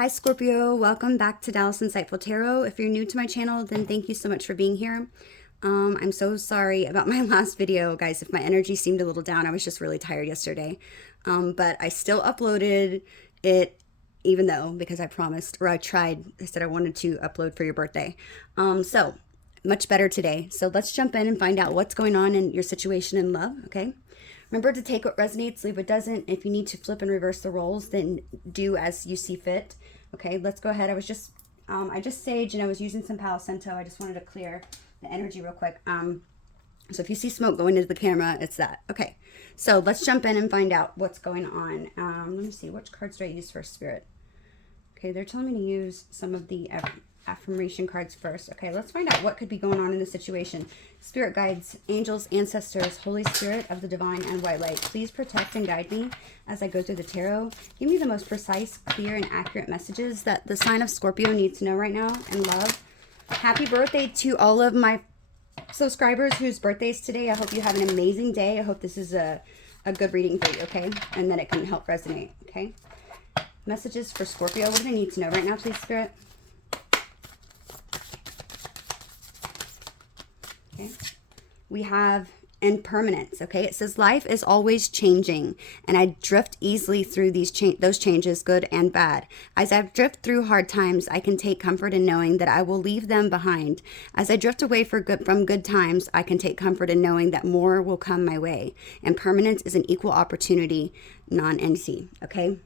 Hi Scorpio, welcome back to Dallas Insightful Tarot. If you're new to my channel, then thank you so much for being here. I'm so sorry about my last video, guys. If my energy seemed a little down, I was just really tired yesterday. But I still uploaded it, even though, because I promised, or I said I wanted to upload for your birthday. So much better today. So let's jump in and find out what's going on in your situation in love, okay? Remember to take what resonates, leave what doesn't. If you need to flip and reverse the roles, then do as you see fit. Okay, let's go ahead. I just saged and I was using some Palo Santo. I just wanted to clear the energy real quick. So if you see smoke going into the camera, it's that. Okay, so let's jump in and find out what's going on. Let me see, which cards do I use for Spirit? Okay, they're telling me to use some of the affirmation cards first. Okay, let's find out what could be going on in this situation. Spirit guides, angels, ancestors, Holy Spirit of the divine and white light, please protect and guide me as I go through the tarot. Give me the most precise, clear, and accurate messages that the sign of Scorpio needs to know right now and love. Happy birthday to all of my subscribers whose birthdays today. I hope you have an amazing day. I hope this is a good reading for you, okay? And that it can help resonate, okay? Messages for Scorpio. What do they need to know right now, please, Spirit? Okay. We have impermanence, okay? It says life is always changing, and I drift easily through those changes, good and bad. As I drift through hard times, I can take comfort in knowing that I will leave them behind. As I drift away from good times, I can take comfort in knowing that more will come my way. Impermanence is an equal opportunity, non-entity, okay?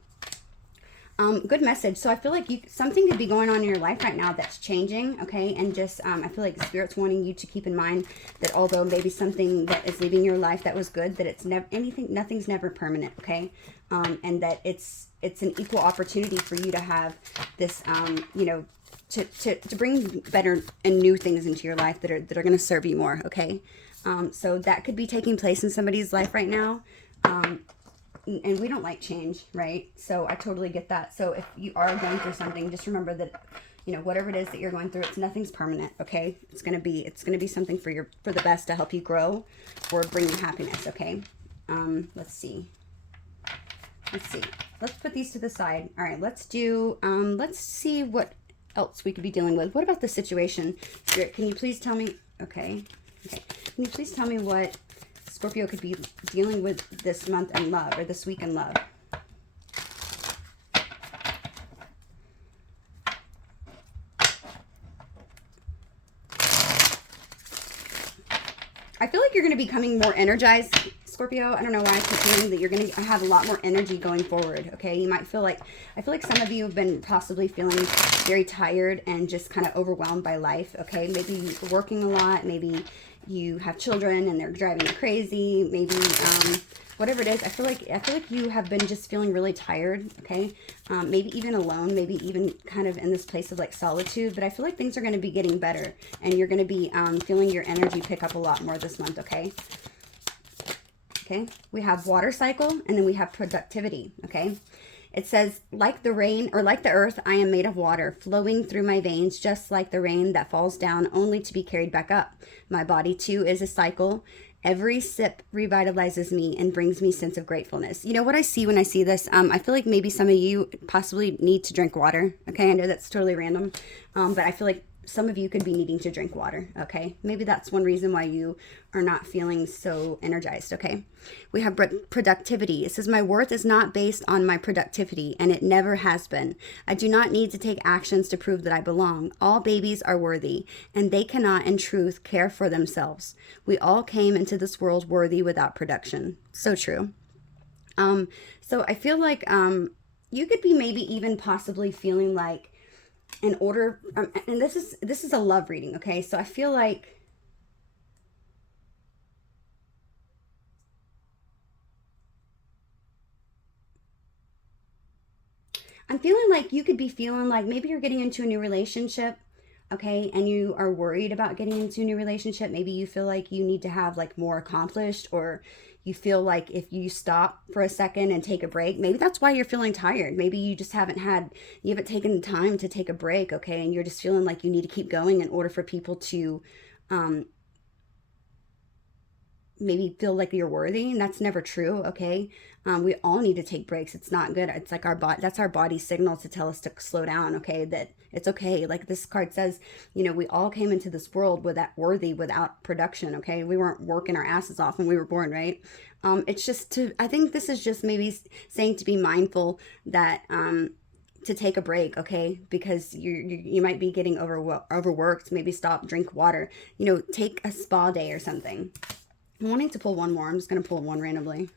Good message. So I feel like something could be going on in your life right now that's changing, okay? And just, I feel like Spirit's wanting you to keep in mind that although maybe something that is leaving your life that was good, that it's never, nothing's never permanent, okay? And that it's an equal opportunity for you to have this, you know, to bring better and new things into your life that are going to serve you more, okay? So that could be taking place in somebody's life right now. And we don't like change, right? So I totally get that. So if you are going through something, just remember that, you know, whatever it is that you're going through, nothing's permanent, okay? It's gonna be something for the best to help you grow or bring you happiness, okay? Let's see. Let's put these to the side. All right, let's see what else we could be dealing with. What about the situation? Spirit, can you please tell me? Okay. Can you please tell me what Scorpio could be dealing with this month in love, or this week in love? I feel like you're going to be becoming more energized, Scorpio. I don't know why I keep feeling that you're going to have a lot more energy going forward, okay? You might feel like, I feel like some of you have been possibly feeling very tired and just kind of overwhelmed by life, okay? Maybe you're working a lot, maybe you have children and they're driving you crazy, maybe whatever it is. I feel like you have been just feeling really tired, okay? Maybe even alone, maybe even kind of in this place of like solitude, but I feel like things are going to be getting better and you're going to be feeling your energy pick up a lot more this month, okay? Okay, we have water cycle and then we have productivity, okay? It says, like the rain, or like the earth, I am made of water, flowing through my veins, just like the rain that falls down only to be carried back up. My body, too, is a cycle. Every sip revitalizes me and brings me sense of gratefulness. You know what I see when I see this? I feel like maybe some of you possibly need to drink water, okay? I know that's totally random, but I feel like some of you could be needing to drink water, okay? Maybe that's one reason why you are not feeling so energized, okay? We have productivity. It says, my worth is not based on my productivity, and it never has been. I do not need to take actions to prove that I belong. All babies are worthy, and they cannot, in truth, care for themselves. We all came into this world worthy without production. So true. So I feel like you could be maybe even possibly feeling like, in order, and this is a love reading, okay? So I feel like I'm feeling like you could be feeling like maybe you're getting into a new relationship, okay? And you are worried about getting into a new relationship. Maybe you feel like you need to have like more accomplished, or you feel like if you stop for a second and take a break, maybe that's why you're feeling tired. Maybe you just haven't taken the time to take a break, okay? And you're just feeling like you need to keep going in order for people to maybe feel like you're worthy, and that's never true. Okay. We all need to take breaks. It's not good. It's like our body, that's our body's signal to tell us to slow down. Okay. That it's okay. Like this card says, we all came into this world with that worthy without production. Okay. We weren't working our asses off when we were born. Right. It's just I think this is just maybe saying to be mindful that, to take a break, okay? Because you might be getting overworked. Maybe stop, drink water. Take a spa day or something. I'm wanting to pull one more. I'm just going to pull one randomly.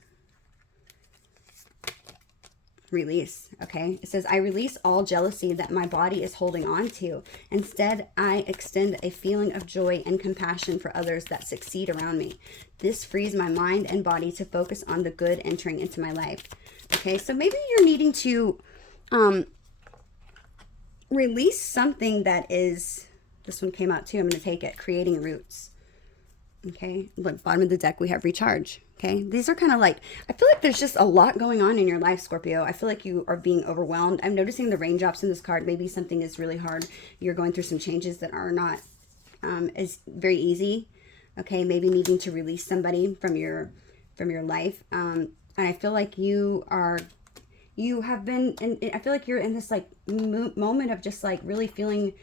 Release, okay? It says, I release all jealousy that my body is holding on to. Instead, I extend a feeling of joy and compassion for others that succeed around me. This frees my mind and body to focus on the good entering into my life. Okay, so maybe you're needing to release something that is, this one came out too, I'm going to take it, creating roots. Okay, look, bottom of the deck, we have recharge. Okay, these are kind of like, I feel like there's just a lot going on in your life, Scorpio. I feel like you are being overwhelmed. I'm noticing the raindrops in this card. Maybe something is really hard. You're going through some changes that are not as very easy. Okay, maybe needing to release somebody from your life. And I feel like you have been, and I feel like you're in this like moment of just like really feeling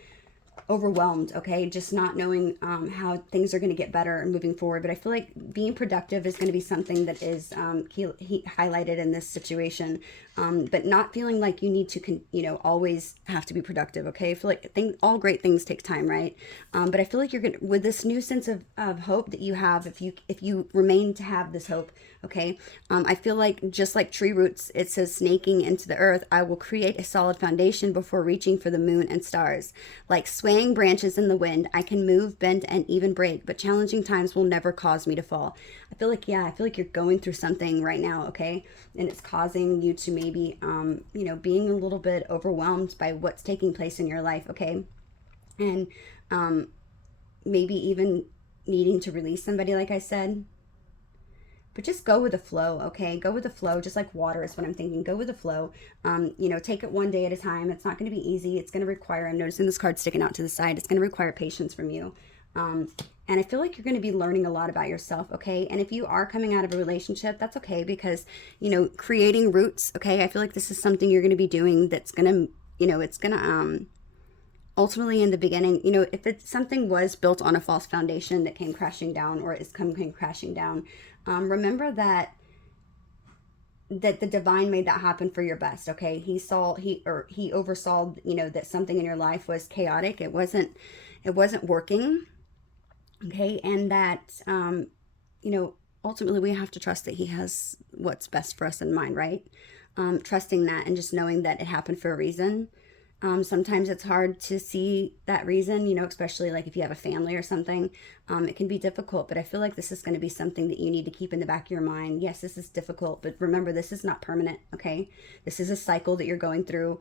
overwhelmed, okay? Just not knowing how things are going to get better and moving forward. But I feel like being productive is going to be something that is he highlighted in this situation. But not feeling like you need to, always have to be productive, okay? I feel like all great things take time, right? But I feel like you're going to, with this new sense of hope that you have, if you remain to have this hope, okay? I feel like just like tree roots, it says snaking into the earth, I will create a solid foundation before reaching for the moon and stars. Like swaying branches in the wind, I can move, bend, and even break, but challenging times will never cause me to fall. I feel like you're going through something right now, okay? And it's causing you to maybe, being a little bit overwhelmed by what's taking place in your life, okay? And maybe even needing to release somebody, like I said. But just go with the flow, okay? Go with the flow, just like water is what I'm thinking. Go with the flow. Take it one day at a time. It's not going to be easy. It's going to require, I'm noticing this card sticking out to the side, it's going to require patience from you. And I feel like you're going to be learning a lot about yourself, okay? And if you are coming out of a relationship, that's okay because, creating roots, okay? I feel like this is something you're going to be doing that's going to, it's going to, ultimately in the beginning, if it's something was built on a false foundation that came crashing down or is coming crashing down, remember that the divine made that happen for your best, okay? He oversaw, that something in your life was chaotic. It wasn't working. Okay, and that, ultimately we have to trust that he has what's best for us in mind, right? Trusting that and just knowing that it happened for a reason. Sometimes it's hard to see that reason, especially like if you have a family or something. It can be difficult, but I feel like this is going to be something that you need to keep in the back of your mind. Yes, this is difficult, but remember, this is not permanent, okay? This is a cycle that you're going through.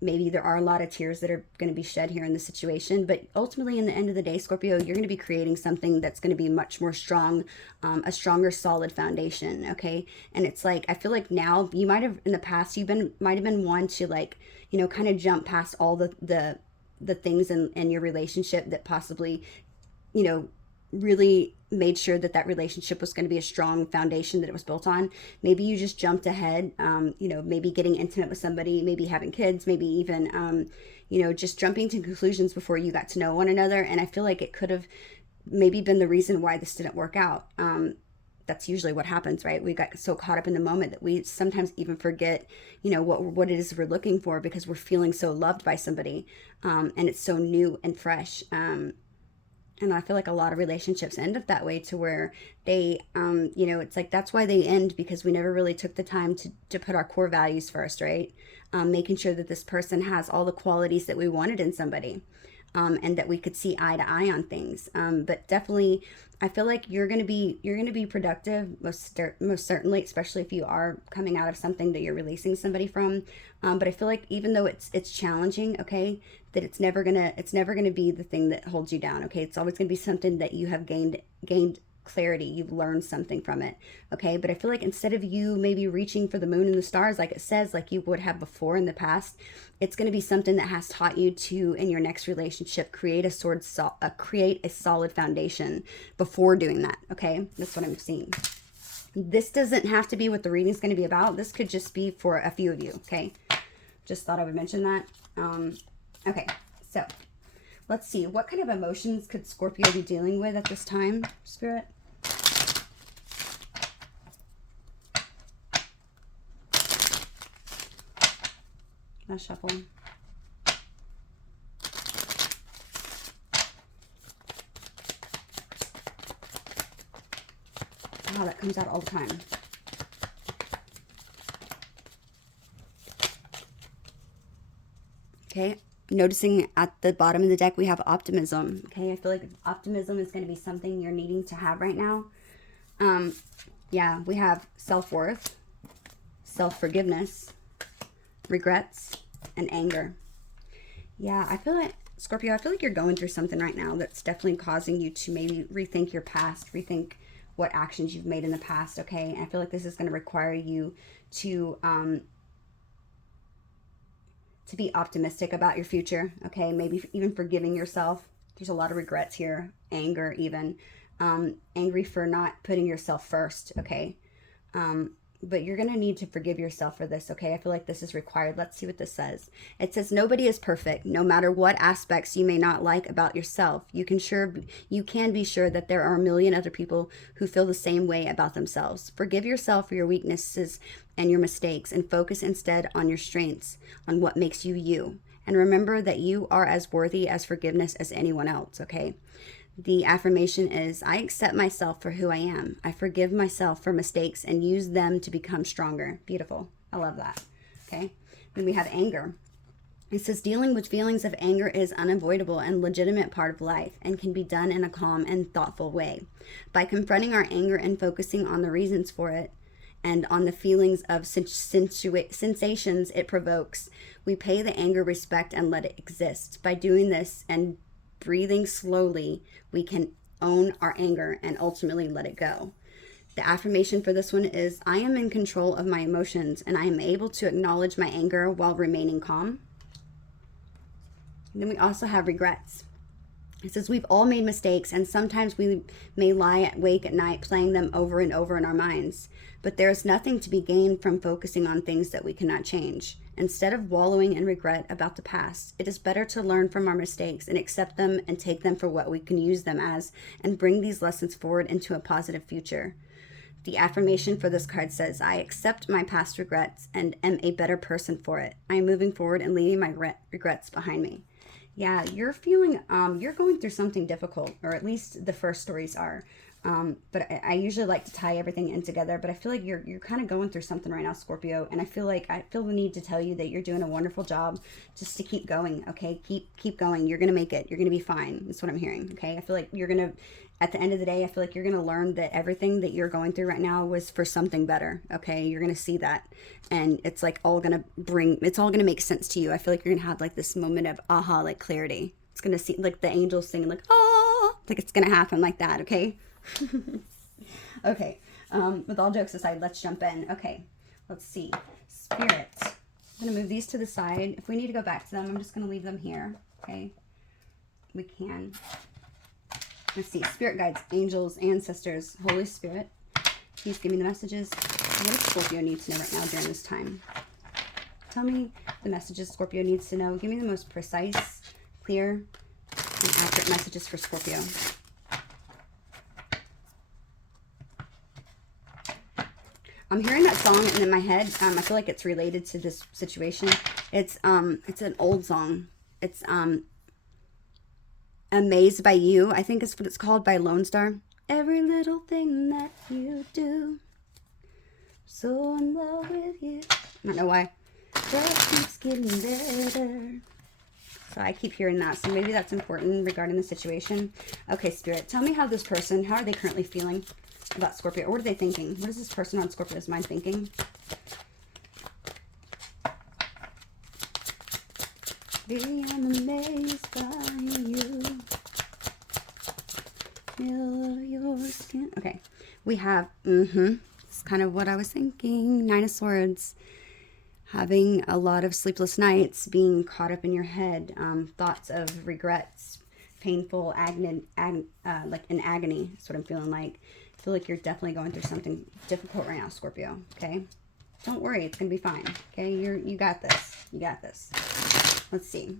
Maybe there are a lot of tears that are going to be shed here in this situation, but ultimately in the end of the day, Scorpio, you're going to be creating something that's going to be much more strong, a stronger, solid foundation, okay? And it's like, I feel like now you might have, in the past, might have been one to like, kind of jump past all the things in your relationship that possibly, really made sure that relationship was going to be a strong foundation that it was built on. Maybe you just jumped ahead, maybe getting intimate with somebody, maybe having kids, maybe even, just jumping to conclusions before you got to know one another. And I feel like it could have maybe been the reason why this didn't work out. That's usually what happens, right? We got so caught up in the moment that we sometimes even forget, what it is we're looking for because we're feeling so loved by somebody. And it's so new and fresh. And I feel like a lot of relationships end up that way to where they, it's like that's why they end because we never really took the time to put our core values first, right? Making sure that this person has all the qualities that we wanted in somebody. And that we could see eye to eye on things. But definitely, I feel like you're gonna be productive most certainly, especially if you are coming out of something that you're releasing somebody from. But I feel like even though it's challenging, okay, that it's never gonna be the thing that holds you down. Okay, it's always gonna be something that you have gained clarity. You've learned something from it, okay? But I feel like instead of you maybe reaching for the moon and the stars, like it says, like you would have before in the past, it's going to be something that has taught you to, in your next relationship, create a solid foundation before doing that, okay? That's what I'm seeing. This doesn't have to be what the reading is going to be about. This could just be for a few of you, okay? Just thought I would mention that. Okay, so let's see. What kind of emotions could Scorpio be dealing with at this time, Spirit? Let's shuffle. Wow, that comes out all the time. Okay, noticing at the bottom of the deck we have optimism. Okay, I feel like optimism is going to be something you're needing to have right now. Yeah, we have self-worth, self-forgiveness, regrets, and anger. Yeah, I feel like, Scorpio, I feel like you're going through something right now that's definitely causing you to maybe rethink your past, rethink what actions you've made in the past, okay? And I feel like this is going to require you to be optimistic about your future, okay? Maybe even forgiving yourself. There's a lot of regrets here, anger even. Angry for not putting yourself first, okay? But you're going to need to forgive yourself for this, okay? I feel like this is required. Let's see what this says. It says, nobody is perfect. No matter what aspects you may not like about yourself, you can be sure that there are a million other people who feel the same way about themselves. Forgive yourself for your weaknesses and your mistakes, and focus instead on your strengths, on what makes you you. And remember that you are as worthy as forgiveness as anyone else, okay? The affirmation is, I accept myself for who I am. I forgive myself for mistakes and use them to become stronger. Beautiful. I love that. Okay. Then we have anger. It says, dealing with feelings of anger is unavoidable and legitimate part of life and can be done in a calm and thoughtful way. By confronting our anger and focusing on the reasons for it and on the feelings of sensations it provokes, we pay the anger respect and let it exist. By doing this and breathing slowly, we can own our anger and ultimately let it go. The affirmation for this one is, I am in control of my emotions and I am able to acknowledge my anger while remaining calm. And then we also have regrets. It says, we've all made mistakes and sometimes we may lie awake at night playing them over and over in our minds. But there is nothing to be gained from focusing on things that we cannot change. Instead of wallowing in regret about the past, it is better to learn from our mistakes and accept them and take them for what we can use them as and bring these lessons forward into a positive future. The affirmation for this card says, I accept my past regrets and am a better person for it. I am moving forward and leaving my regrets behind me. Yeah, you're feeling, you're going through something difficult, or at least the first stories are. But I usually like to tie everything in together, but I feel like you're kind of going through something right now, Scorpio, and I feel the need to tell you that you're doing a wonderful job, just to keep going, okay? Keep going. You're going to make it. You're going to be fine. That's what I'm hearing, okay? I feel like you're going to, at the end of the day, I feel like you're going to learn that everything that you're going through right now was for something better, okay? You're going to see that, and it's like all going to make sense to you. I feel like you're going to have like this moment of aha, like clarity. It's going to see like the angels singing like, ah, like it's going to happen like that, okay? Okay, with all jokes aside, let's jump in. Okay, let's see. Spirit. I'm going to move these to the side. If we need to go back to them, I'm just going to leave them here. Okay, we can. Let's see. Spirit guides, angels, ancestors, Holy Spirit. Please give me the messages. What does Scorpio need to know right now during this time? Tell me the messages Scorpio needs to know. Give me the most precise, clear, and accurate messages for Scorpio. I'm hearing that song, and in my head, I feel like it's related to this situation. It's an old song. It's Amazed by You, I think is what it's called, by Lone Star. Every little thing that you do, so in love with you. I don't know why. Just keeps getting better. So I keep hearing that. So maybe that's important regarding the situation. Okay, Spirit, tell me how this person, how are they currently feeling about Scorpio? Or what are they thinking? What is this person on Scorpio's mind thinking? Baby, I'm amazed by you. Feel your just can't. Okay. We have, it's kind of what I was thinking. 9 of Swords. Having a lot of sleepless nights, being caught up in your head, thoughts of regrets, painful, like an agony. That's what I'm feeling like. I feel like you're definitely going through something difficult right now, Scorpio. Okay. Don't worry. It's going to be fine. Okay. You got this. You got this. Let's see.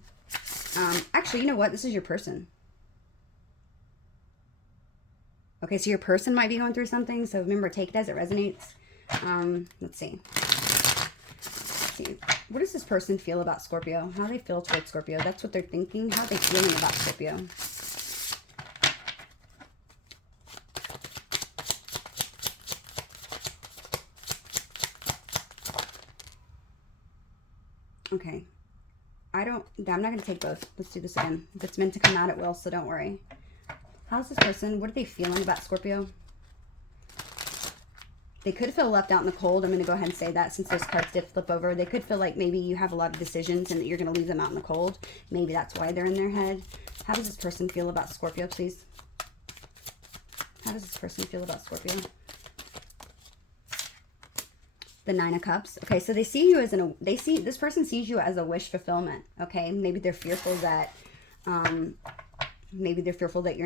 Actually, you know what? This is your person. Okay, so your person might be going through something. So remember, take it as it resonates. Let's see. What does this person feel about Scorpio? How do they feel towards Scorpio? That's what they're thinking. How are they feeling about Scorpio? Okay. I'm not going to take both. Let's do this again. If it's meant to come out, it will, so don't worry. How's this person? What are they feeling about Scorpio? They could feel left out in the cold. I'm going to go ahead and say that since those cards did flip over. They could feel like maybe you have a lot of decisions and that you're going to leave them out in the cold. Maybe that's why they're in their head. How does this person feel about Scorpio, please? How does this person feel about Scorpio? The 9 of Cups. Okay, so they see you as this person sees you as a wish fulfillment. Okay, maybe they're fearful that you're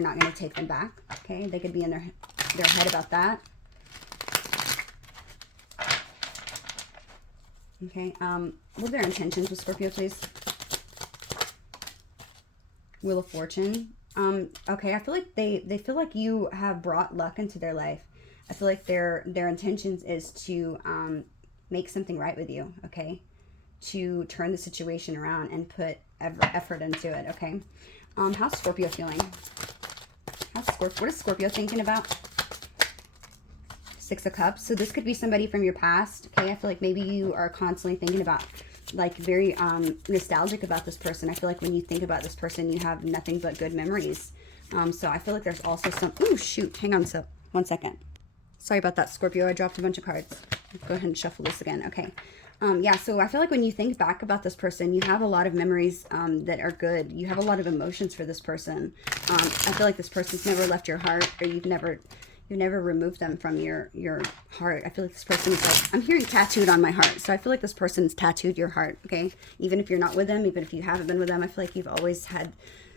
not going to take them back. Okay, they could be in their head about that. Okay, what are their intentions with Scorpio, please? Wheel of Fortune. Okay, I feel like they feel like you have brought luck into their life. I feel like their intentions is to make something right with you, okay? To turn the situation around and put effort into it, okay? How's Scorpio feeling? What is Scorpio thinking about? 6 of Cups. So this could be somebody from your past, okay? I feel like maybe you are constantly thinking about, like, very nostalgic about this person. I feel like when you think about this person, you have nothing but good memories. So I feel like there's also some... Ooh, shoot. Hang on 1 second. Sorry about that, Scorpio. I dropped a bunch of cards. Go ahead and shuffle this again. Okay. Yeah, so I feel like when you think back about this person, you have a lot of memories that are good. You have a lot of emotions for this person. I feel like this person's never left your heart, or you've never removed them from your heart. I feel like this person is like, I'm hearing tattooed on my heart. So I feel like this person's tattooed your heart, okay? Even if you're not with them, even if you haven't been with them, I feel like you've always had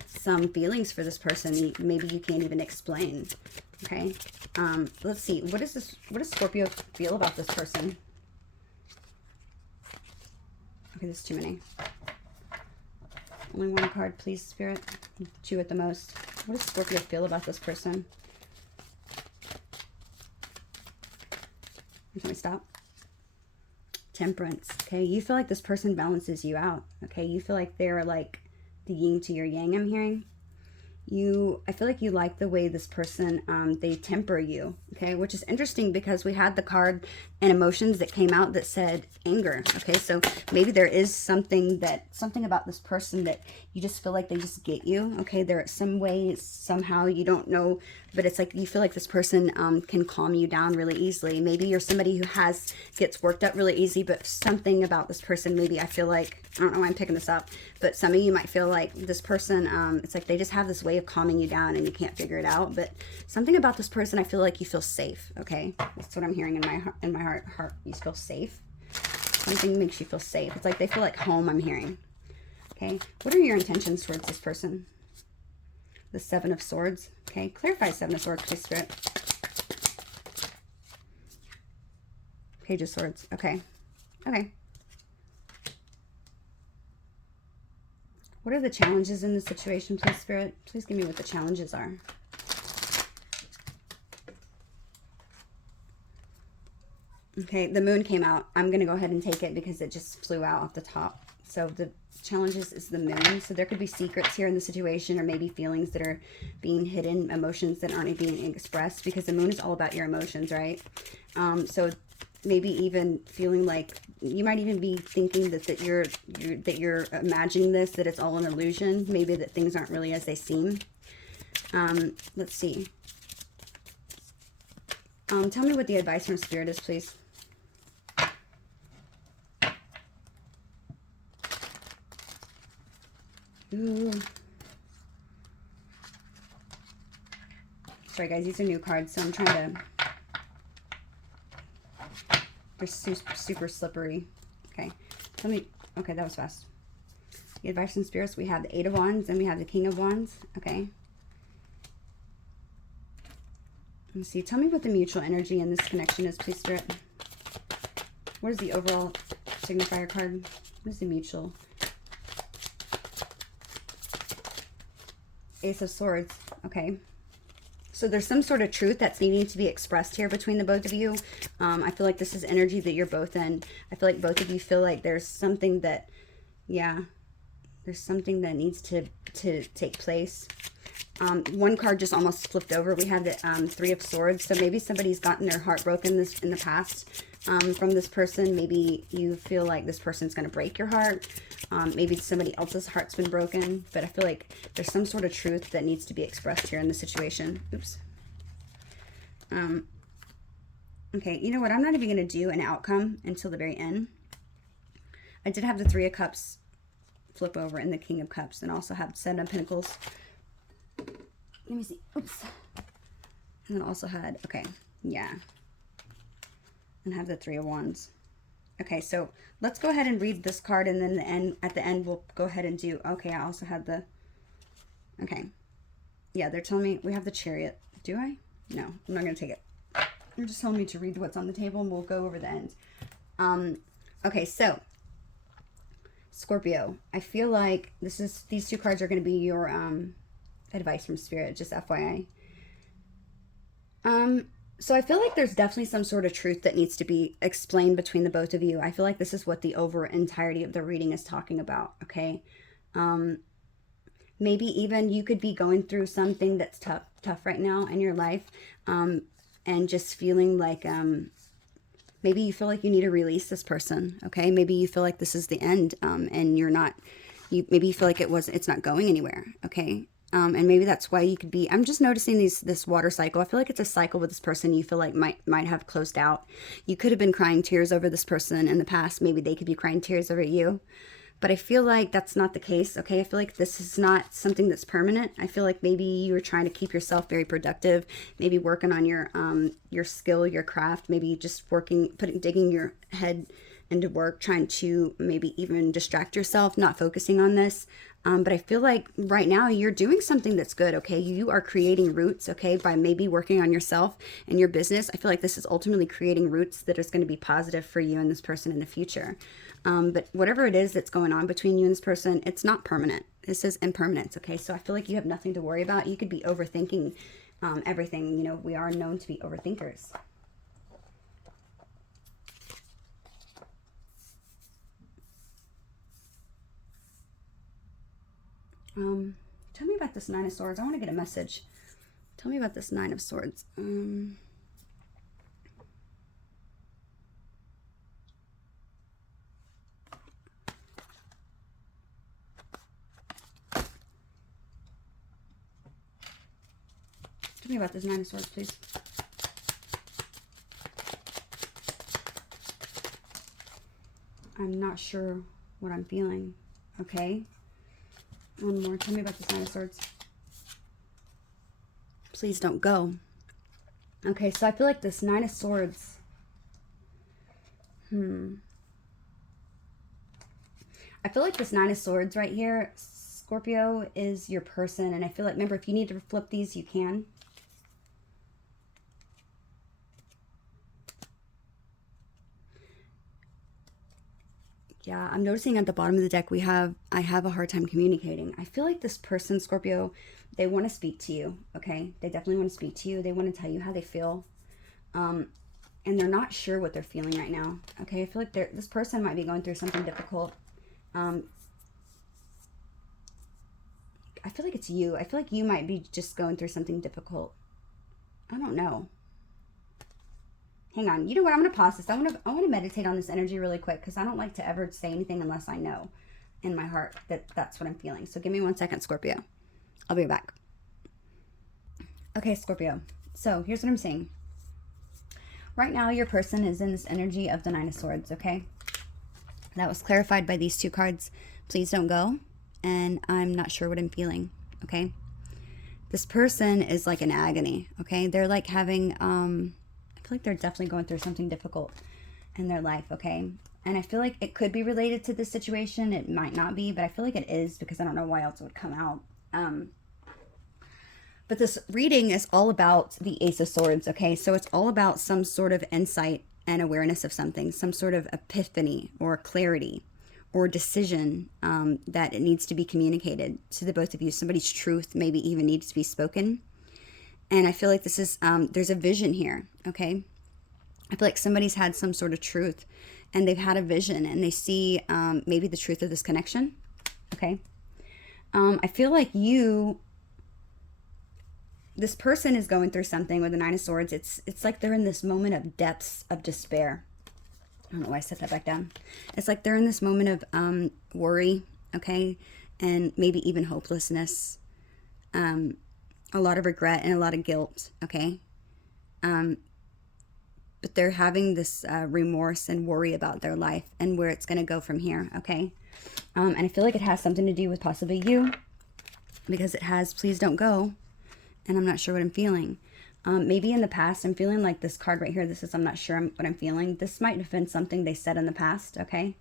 some feelings for this person. Maybe you can't even explain, okay? Let's see. What does Scorpio feel about this person? Okay, this is too many. Only 1 card, please, Spirit. 2 at the most. What does Scorpio feel about this person? Can we stop? Temperance. Okay, you feel like this person balances you out. Okay, you feel like they're like the yin to your yang, I'm hearing. I feel like you like the way this person, they temper you, okay? Which is interesting because we had the card and emotions that came out that said anger, okay? So maybe there is something about this person that you just feel like they just get you, okay? There are some ways, somehow, you don't know, but it's like you feel like this person can calm you down really easily. Maybe you're somebody who gets worked up really easy, but something about this person, maybe I feel like, I don't know why I'm picking this up, but some of you might feel like this person, it's like they just have this way of calming you down and you can't figure it out. But something about this person, I feel like you feel safe, okay? That's what I'm hearing in my heart. You feel safe. Something makes you feel safe. It's like they feel like home, I'm hearing. Okay, what are your intentions towards this person? The 7 of Swords. Okay, clarify 7 of Swords, please, Spirit. Page of Swords. Okay. Okay. What are the challenges in this situation, please, Spirit? Please give me what the challenges are. Okay, the Moon came out. I'm going to go ahead and take it because it just flew out off the top. So the challenges is the Moon. So there could be secrets here in the situation, or maybe feelings that are being hidden, emotions that aren't being expressed, because the Moon is all about your emotions, right? So maybe even feeling like you might even be thinking that you're imagining this, that it's all an illusion, maybe that things aren't really as they seem. Let's see. Tell me what the advice from Spirit is, please. Ooh. Sorry, guys, these are new cards, so I'm trying to... They're super slippery. Okay. Tell me... Okay, that was fast. The advice from spirits, we have the Eight of Wands and we have the King of Wands. Okay. Let's see. Tell me what the mutual energy in this connection is, please, Spirit. What is the overall signifier card? What is the mutual? Ace of Swords. Okay. So there's some sort of truth that's needing to be expressed here between the both of you. I feel like this is energy that you're both in. I feel like both of you feel like there's something that, yeah, there's something that needs to take place. One card just almost flipped over. We have the Three of Swords. So maybe somebody's gotten their heart broken in the past from this person. Maybe you feel like this person's going to break your heart. Maybe somebody else's heart's been broken. But I feel like there's some sort of truth that needs to be expressed here in this situation. Oops. Okay, you know what? I'm not even going to do an outcome until the very end. I did have the Three of Cups flip over and the King of Cups, and also have Seven of Pentacles. Let me see. Oops. And then also had, okay, yeah. And have the Three of Wands. Okay, so let's go ahead and read this card, and then at the end we'll go ahead and do, okay, I also had the, okay. Yeah, they're telling me we have the Chariot. Do I? No, I'm not going to take it. They're just telling me to read what's on the table, and we'll go over the end. Okay, so Scorpio, I feel like these two cards are going to be your advice from Spirit, just FYI. So I feel like there's definitely some sort of truth that needs to be explained between the both of you. I feel like this is what the entirety of the reading is talking about, okay? Maybe even you could be going through something that's tough right now in your life, and just feeling like maybe you feel like you need to release this person, okay? Maybe you feel like this is the end, and maybe you feel like it's not going anywhere, okay? And maybe that's why you could be, I'm just noticing this water cycle. I feel like it's a cycle with this person you feel like might have closed out. You could have been crying tears over this person in the past. Maybe they could be crying tears over you. But I feel like that's not the case, okay? I feel like this is not something that's permanent. I feel like maybe you were trying to keep yourself very productive, maybe working on your skill, your craft, maybe just digging your head into work, trying to maybe even distract yourself, not focusing on this. But I feel like right now you're doing something that's good, okay? You are creating roots, okay, by maybe working on yourself and your business. I feel like this is ultimately creating roots that is going to be positive for you and this person in the future. But whatever it is that's going on between you and this person, it's not permanent. This is impermanence, okay? So I feel like you have nothing to worry about. You could be overthinking everything. You know, we are known to be overthinkers. Tell me about this Nine of Swords. I want to get a message. Tell me about this Nine of Swords. Tell me about this Nine of Swords, please. I'm not sure what I'm feeling. Okay. One more. Tell me about this Nine of Swords. Please don't go. Okay, so I feel like this Nine of Swords. I feel like this Nine of Swords right here, Scorpio, is your person. And I feel like, remember, if you need to flip these, you can. Yeah, I'm noticing at the bottom of the deck I have a hard time communicating. I feel like this person, Scorpio, they want to speak to you, okay? They definitely want to speak to you. They want to tell you how they feel. And they're not sure what they're feeling right now, okay? I feel like this person might be going through something difficult. I feel like it's you. I feel like you might be just going through something difficult. I don't know. Hang on. You know what? I'm going to pause this. I want to meditate on this energy really quick because I don't like to ever say anything unless I know in my heart that that's what I'm feeling. So give me 1 second, Scorpio. I'll be back. Okay, Scorpio. So here's what I'm saying. Right now, your person is in this energy of the Nine of Swords, okay? That was clarified by these two cards. Please don't go. And I'm not sure what I'm feeling, okay? This person is like in agony, okay? They're like having, I feel like they're definitely going through something difficult in their life, okay? And I feel like it could be related to this situation. It might not be, but I feel like it is, because I don't know why else it would come out. But this reading is all about the Ace of Swords, okay? So it's all about some sort of insight and awareness of something, some sort of epiphany or clarity or decision that it needs to be communicated to the both of you. Somebody's truth maybe even needs to be spoken. And I feel like this is, there's a vision here, okay? I feel like somebody's had some sort of truth and they've had a vision and they see maybe the truth of this connection, okay? I feel like this person is going through something with the Nine of Swords. It's like they're in this moment of depths of despair. I don't know why I set that back down. It's like they're in this moment of worry, okay? And maybe even hopelessness. A lot of regret and a lot of guilt, okay? But they're having this remorse and worry about their life and where it's going to go from here, okay? And I feel like it has something to do with possibly you, because it has please don't go. And I'm not sure what I'm feeling. Maybe in the past, I'm feeling like this card right here. This is, I'm not sure what I'm feeling. This might have been something they said in the past, okay?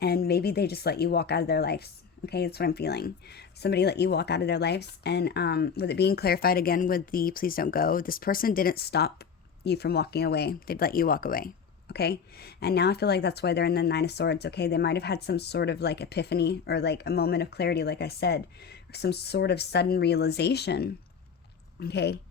And maybe they just let you walk out of their lives, okay? That's what I'm feeling. Somebody let you walk out of their lives. And with it being clarified again with the please don't go, this person didn't stop you from walking away. They'd let you walk away, okay? And now I feel like that's why they're in the Nine of Swords, okay? They might have had some sort of like epiphany or like a moment of clarity, like I said, or some sort of sudden realization, okay?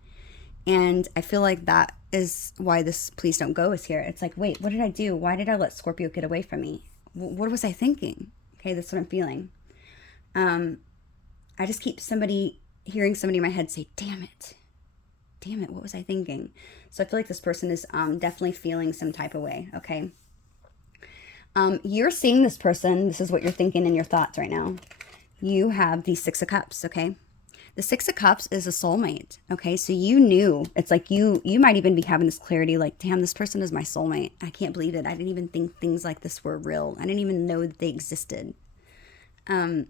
And I feel like that is why this please don't go is here. It's like, wait, what did I do? Why did I let Scorpio get away from me? What was I thinking? Okay, that's what I'm feeling. I just keep hearing somebody in my head say, damn it, what was I thinking? So I feel like this person is definitely feeling some type of way, okay? You're seeing this person. This is what you're thinking in your thoughts right now. You have the Six of Cups, okay? The Six of Cups is a soulmate, okay? So you knew. It's like you might even be having this clarity like, damn, this person is my soulmate. I can't believe it. I didn't even think things like this were real. I didn't even know that they existed. You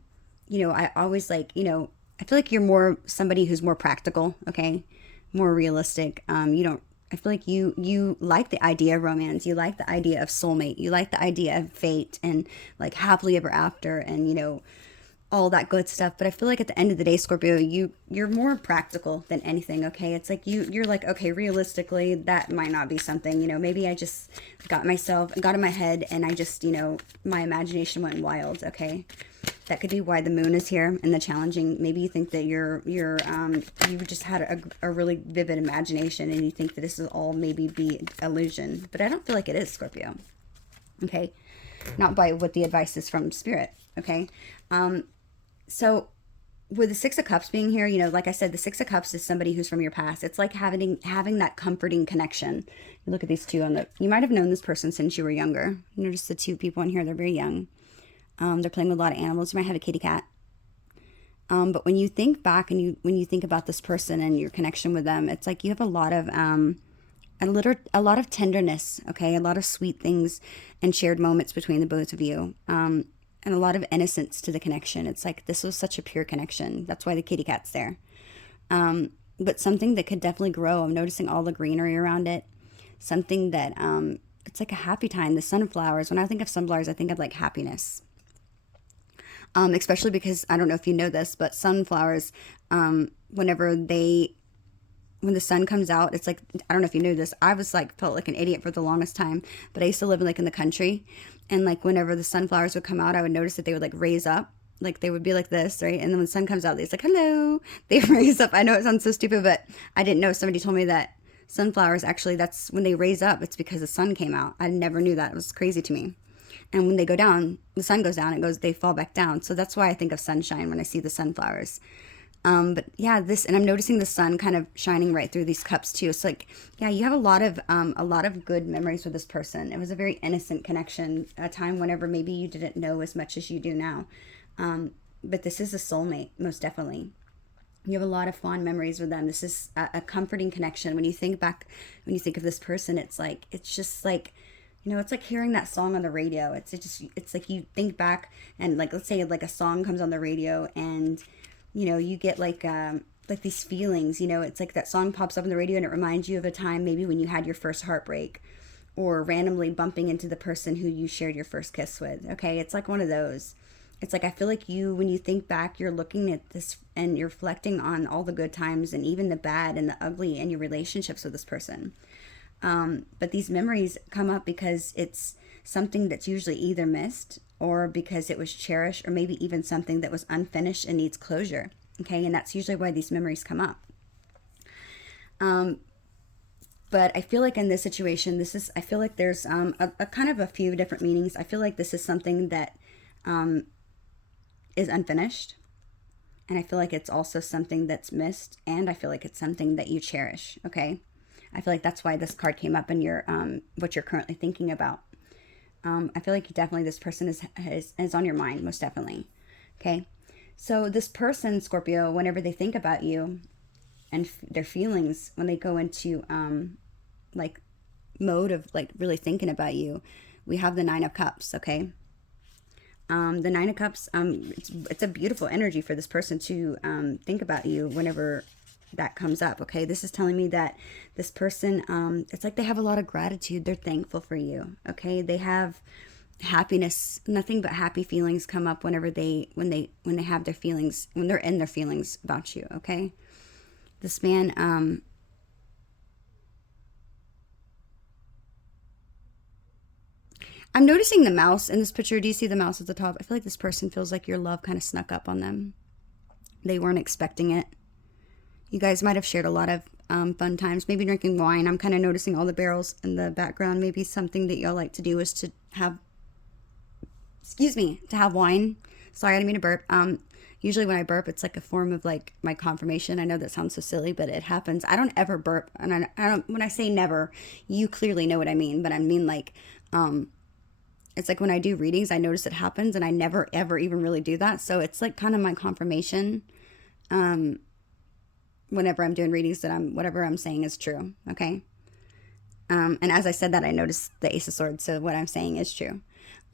know, I always like, you know, I feel like you're more somebody who's more practical, okay? More realistic. I feel like you like the idea of romance. You like the idea of soulmate. You like the idea of fate and like happily ever after and, you know, all that good stuff. But I feel like at the end of the day, Scorpio, you're more practical than anything, okay? It's like you're like, okay, realistically, that might not be something, you know, maybe I just got in my head and I just, you know, my imagination went wild, okay? That could be why the moon is here and the challenging. Maybe you think that you just had a really vivid imagination and you think that this is all maybe be illusion. But I don't feel like it is, Scorpio, okay? Not by what the advice is from Spirit, okay? So with the Six of Cups being here, you know, like I said, the Six of Cups is somebody who's from your past. It's like having that comforting connection. You look at these two you might have known this person since you were younger. You notice the two people in here, they're very young. They're playing with a lot of animals. You might have a kitty cat. But when you think back and when you think about this person and your connection with them, it's like you have a lot of tenderness, okay? A lot of sweet things and shared moments between the both of you. And a lot of innocence to the connection. It's like this was such a pure connection. That's why the kitty cat's there. But something that could definitely grow. I'm noticing all the greenery around it. Something that, it's like a happy time. The sunflowers. When I think of sunflowers, I think of like happiness. Especially because, I don't know if you know this, but sunflowers, when the sun comes out, it's like, I don't know if you knew this. I was like, felt like an idiot for the longest time, but I used to live like in the country. And like whenever the sunflowers would come out, I would notice that they would like raise up. Like they would be like this, right? And then when the sun comes out, it's like, hello. They raise up. I know it sounds so stupid, but I didn't know. Somebody told me that sunflowers, actually, that's when they raise up. It's because the sun came out. I never knew that. It was crazy to me. And when they go down, the sun goes down, they fall back down. So that's why I think of sunshine when I see the sunflowers. But yeah, and I'm noticing the sun kind of shining right through these cups too. It's like, yeah, you have a lot of good memories with this person. It was a very innocent connection, a time whenever maybe you didn't know as much as you do now. But this is a soulmate, most definitely. You have a lot of fond memories with them. This is a comforting connection. When you think of this person, it's just like, you know, it's like hearing that song on the radio. It's like you think back and like, let's say like a song comes on the radio and, you know, you get like like these feelings, you know, it's like that song pops up on the radio and it reminds you of a time maybe when you had your first heartbreak, or randomly bumping into the person who you shared your first kiss with. Okay, it's like one of those. It's like, I feel like when you think back, you're looking at this and you're reflecting on all the good times and even the bad and the ugly in your relationships with this person. But these memories come up because it's something that's usually either missed, or because it was cherished, or maybe even something that was unfinished and needs closure. Okay, and that's usually why these memories come up. But I feel like in this situation, I feel like there's a kind of a few different meanings. I feel like this is something that is unfinished. And I feel like it's also something that's missed. And I feel like it's something that you cherish, okay? I feel like that's why this card came up in your what you're currently thinking about. I feel like definitely this person is on your mind, most definitely, okay? So this person, Scorpio, whenever they think about you and their feelings, when they go into like mode of like really thinking about you, we have the Nine of Cups, okay? The Nine of Cups, it's a beautiful energy for this person to think about you whenever that comes up, okay? This is telling me that this person, it's like they have a lot of gratitude. They're thankful for you, okay? They have happiness, nothing but happy feelings come up whenever when they have their feelings, when they're in their feelings about you, okay? This man, I'm noticing the mouse in this picture. Do you see the mouse at the top? I feel like this person feels like your love kind of snuck up on them. They weren't expecting it. You guys might have shared a lot of fun times, maybe drinking wine. I'm kind of noticing all the barrels in the background. Maybe something that y'all like to do is to have, to have wine. Sorry, I didn't mean to burp. Usually when I burp, it's like a form of like my confirmation. I know that sounds so silly, but it happens. I don't ever burp. And I don't, when I say never, you clearly know what I mean. But I mean like, it's like when I do readings, I notice it happens and I never, ever even really do that. So it's like kind of my confirmation whenever I'm doing readings that whatever I'm saying is true, okay? And as I said that, I noticed the Ace of Swords, so what I'm saying is true.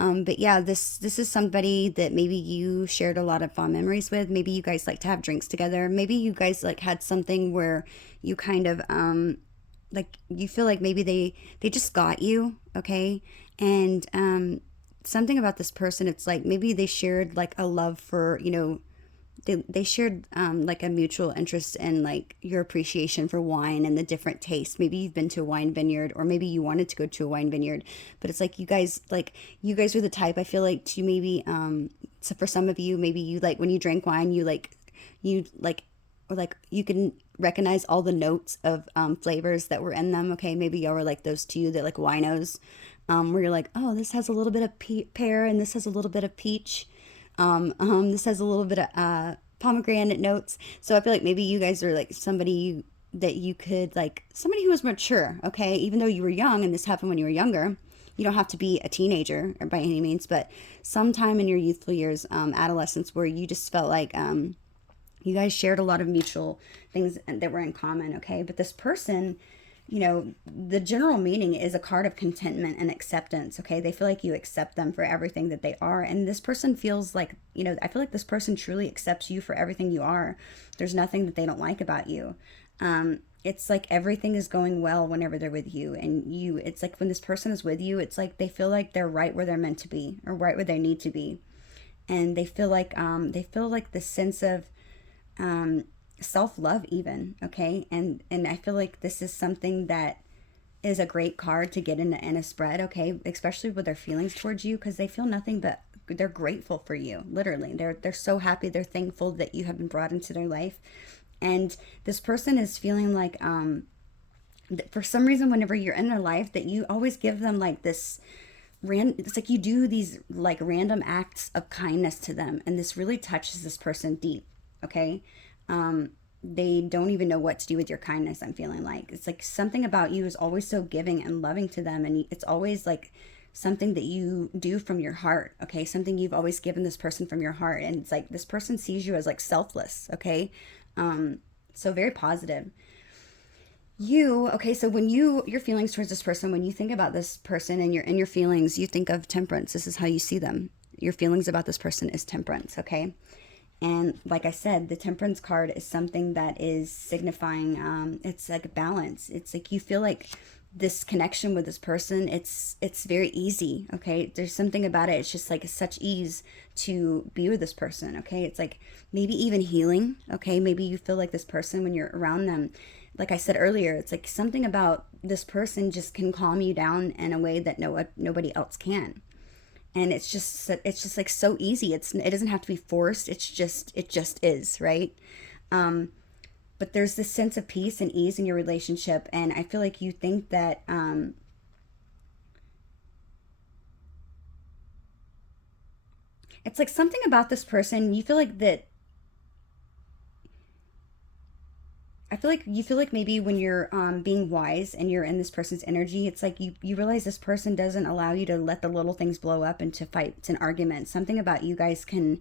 But yeah, this is somebody that maybe you shared a lot of fond memories with. Maybe you guys like to have drinks together. Maybe you guys like had something where you kind of, like you feel like maybe they just got you, okay? And something about this person, it's like maybe they shared like a love for, you know, they shared like a mutual interest in like your appreciation for wine and the different tastes. Maybe you've been to a wine vineyard, or maybe you wanted to go to a wine vineyard, but it's like you guys are the type, I feel like, to maybe so for some of you, maybe you like when you drink wine, you can recognize all the notes of flavors that were in them, okay? Maybe y'all were like those two that like winos, where you're like, oh, this has a little bit of pear and this has a little bit of peach. This has a little bit of pomegranate notes. So I feel like maybe you guys are like somebody that you could like, somebody who was mature, okay? Even though you were young and this happened when you were younger, you don't have to be a teenager or by any means, but sometime in your youthful years, adolescence, where you just felt like you guys shared a lot of mutual things that were in common, okay? But this person, you know, the general meaning is a card of contentment and acceptance, okay? They feel like you accept them for everything that they are. And this person feels like, you know, I feel like this person truly accepts you for everything you are. There's nothing that they don't like about you. It's like everything is going well whenever they're with you. And it's like when this person is with you, it's like they feel like they're right where they're meant to be, or right where they need to be. And they feel like this sense of self-love even, okay? And I feel like this is something that is a great card to get in a spread, okay? Especially with their feelings towards you, because they feel nothing but they're grateful for you, literally. They're so happy, they're thankful that you have been brought into their life. And this person is feeling like for some reason whenever you're in their life, that you always give them like this it's like you do these like random acts of kindness to them, and this really touches this person deep, okay? They don't even know what to do with your kindness, I'm feeling like. It's like something about you is always so giving and loving to them, and it's always like something that you do from your heart, okay? Something you've always given this person from your heart, and it's like this person sees you as like selfless, okay? So very positive. Okay, so when your feelings towards this person, when you think about this person and you're in your feelings, you think of temperance. This is how you see them. Your feelings about this person is temperance, okay? And like I said, the Temperance card is something that is signifying, it's like a balance. It's like you feel like this connection with this person, it's very easy, okay? There's something about it, it's just like such ease to be with this person, okay? It's like maybe even healing, okay? Maybe you feel like this person when you're around them, like I said earlier, it's like something about this person just can calm you down in a way that nobody else can. And it's just like so easy. It doesn't have to be forced. It just is, right? But there's this sense of peace and ease in your relationship, and I feel like you think that it's like something about this person. You feel like that. I feel like you feel like maybe when you're being wise and you're in this person's energy, it's like you realize this person doesn't allow you to let the little things blow up into fights and arguments. Something about you guys can,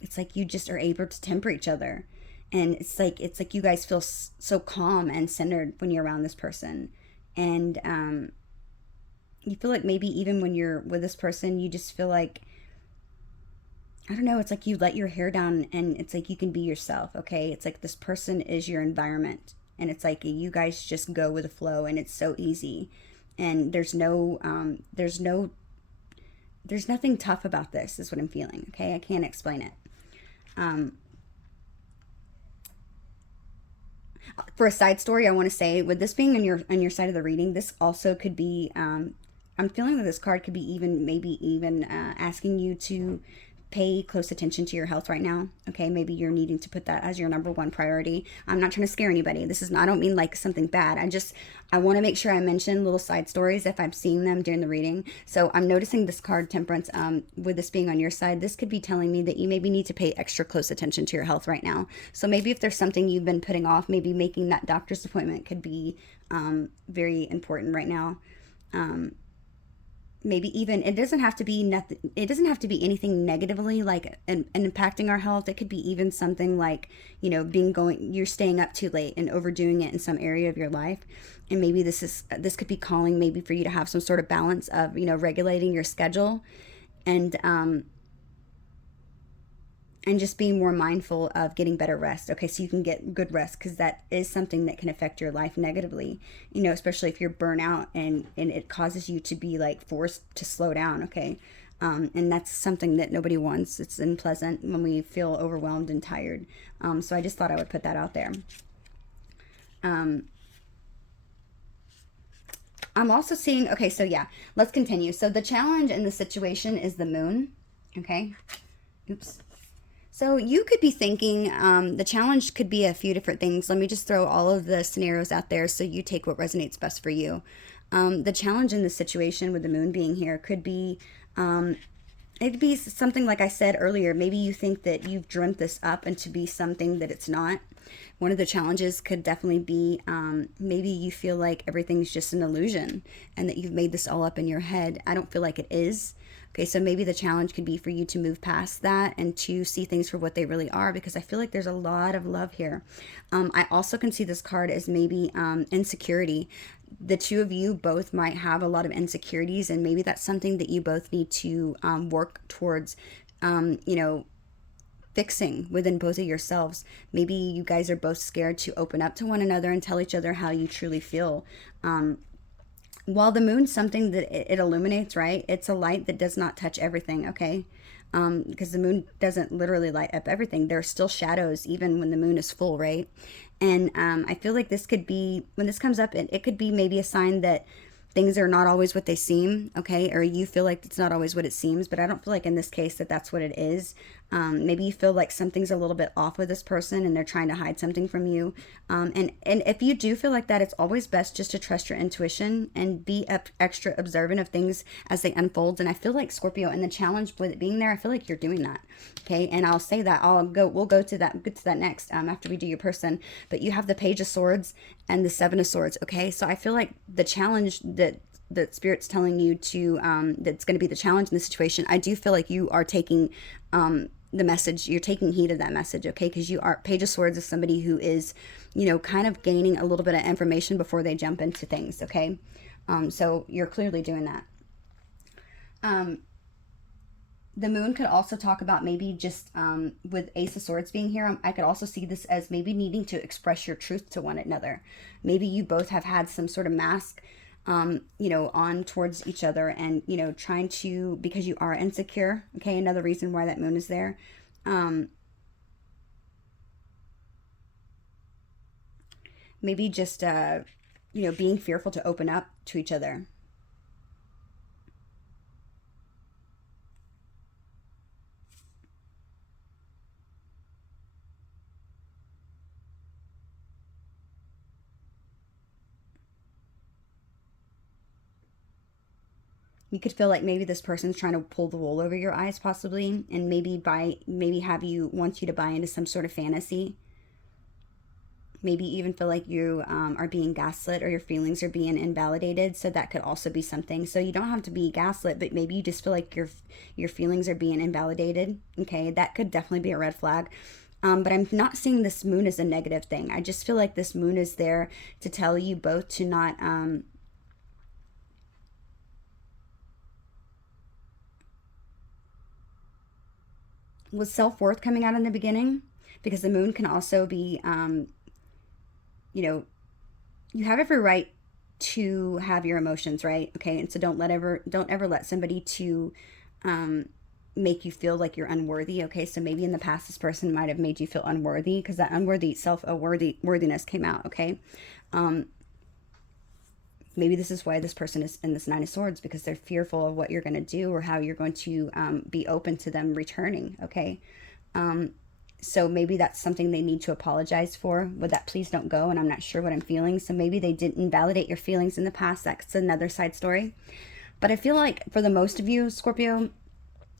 it's like you just are able to temper each other, and it's like you guys feel so calm and centered when you're around this person, and you feel like maybe even when you're with this person, you just feel like, I don't know, it's like you let your hair down and it's like you can be yourself, okay? It's like this person is your environment, and it's like you guys just go with the flow, and it's so easy. And there's nothing tough about this, is what I'm feeling, okay? I can't explain it. Um, for a side story, I want to say, with this being on your side of the reading, this also could be, I'm feeling that this card could be even, maybe even asking you to pay close attention to your health right now. Okay, maybe you're needing to put that as your number one priority. I'm not trying to scare anybody. This is not, I don't mean like something bad. I want to make sure I mention little side stories if I'm seeing them during the reading. So I'm noticing this card Temperance, with this being on your side, this could be telling me that you maybe need to pay extra close attention to your health right now. So maybe if there's something you've been putting off, maybe making that doctor's appointment could be very important right now. Maybe even, it doesn't have to be nothing, it doesn't have to be anything negatively like and impacting our health. It could be even something like, you're staying up too late and overdoing it in some area of your life. And maybe this could be calling maybe for you to have some sort of balance of, regulating your schedule, and just being more mindful of getting better rest. Okay, so you can get good rest, because that is something that can affect your life negatively, especially if you're burnout and it causes you to be like forced to slow down. Okay, and that's something that nobody wants. It's unpleasant when we feel overwhelmed and tired. So I just thought I would put that out there. I'm also seeing, okay, so yeah, let's continue. So the challenge in the situation is the moon. Okay, oops. So you could be thinking, the challenge could be a few different things. Let me just throw all of the scenarios out there so you take what resonates best for you. The challenge in this situation with the moon being here could be, it could be something like I said earlier. Maybe you think that you've dreamt this up into be something that it's not. One of the challenges could definitely be, maybe you feel like everything's just an illusion and that you've made this all up in your head. I don't feel like it is. Okay, so maybe the challenge could be for you to move past that and to see things for what they really are, because I feel like there's a lot of love here. I also can see this card as maybe insecurity. The two of you both might have a lot of insecurities, and maybe that's something that you both need to work towards, fixing within both of yourselves. Maybe you guys are both scared to open up to one another and tell each other how you truly feel. While the moon's something that it illuminates, right? It's a light that does not touch everything, okay? Because the moon doesn't literally light up everything. There are still shadows even when the moon is full, right? And I feel like this could be, when this comes up, it could be maybe a sign that things are not always what they seem, okay? Or you feel like it's not always what it seems, but I don't feel like in this case that that's what it is. Maybe you feel like something's a little bit off with this person and they're trying to hide something from you. And if you do feel like that, it's always best just to trust your intuition and be extra observant of things as they unfold. And I feel like, Scorpio, and the challenge with it being there, I feel like you're doing that. Okay, and I'll say that we'll go to that next, after we do your person. But you have the Page of Swords and the Seven of Swords. Okay, so I feel like the challenge that Spirit's telling you to, that's going to be the challenge in this situation, I do feel like you are taking the message, you're taking heed of that message, okay? Because Page of Swords is somebody who is, kind of gaining a little bit of information before they jump into things, okay? So you're clearly doing that. The moon could also talk about maybe just with Ace of Swords being here, I could also see this as maybe needing to express your truth to one another. Maybe you both have had some sort of mask, on towards each other, and, trying to, because you are insecure. Okay, another reason why that moon is there. Maybe just, being fearful to open up to each other. You could feel like maybe this person's trying to pull the wool over your eyes, possibly, and maybe wants you to buy into some sort of fantasy. Maybe even feel like you are being gaslit, or your feelings are being invalidated. So that could also be something. So you don't have to be gaslit, but maybe you just feel like your feelings are being invalidated. Okay, that could definitely be a red flag. But I'm not seeing this moon as a negative thing. I just feel like this moon is there to tell you both to not with self-worth coming out in the beginning, because the moon can also be, you have every right to have your emotions, right? Okay, and so don't ever let somebody to make you feel like you're unworthy. Okay, so maybe in the past this person might have made you feel unworthy, because that unworthy worthiness came out. Okay, maybe this is why this person is in this Nine of Swords, because they're fearful of what you're going to do, or how you're going to be open to them returning. Okay, so maybe that's something they need to apologize for, with that please don't go, and I'm not sure what I'm feeling. So maybe they didn't validate your feelings in the past. That's another side story. But I feel like for the most of you, Scorpio,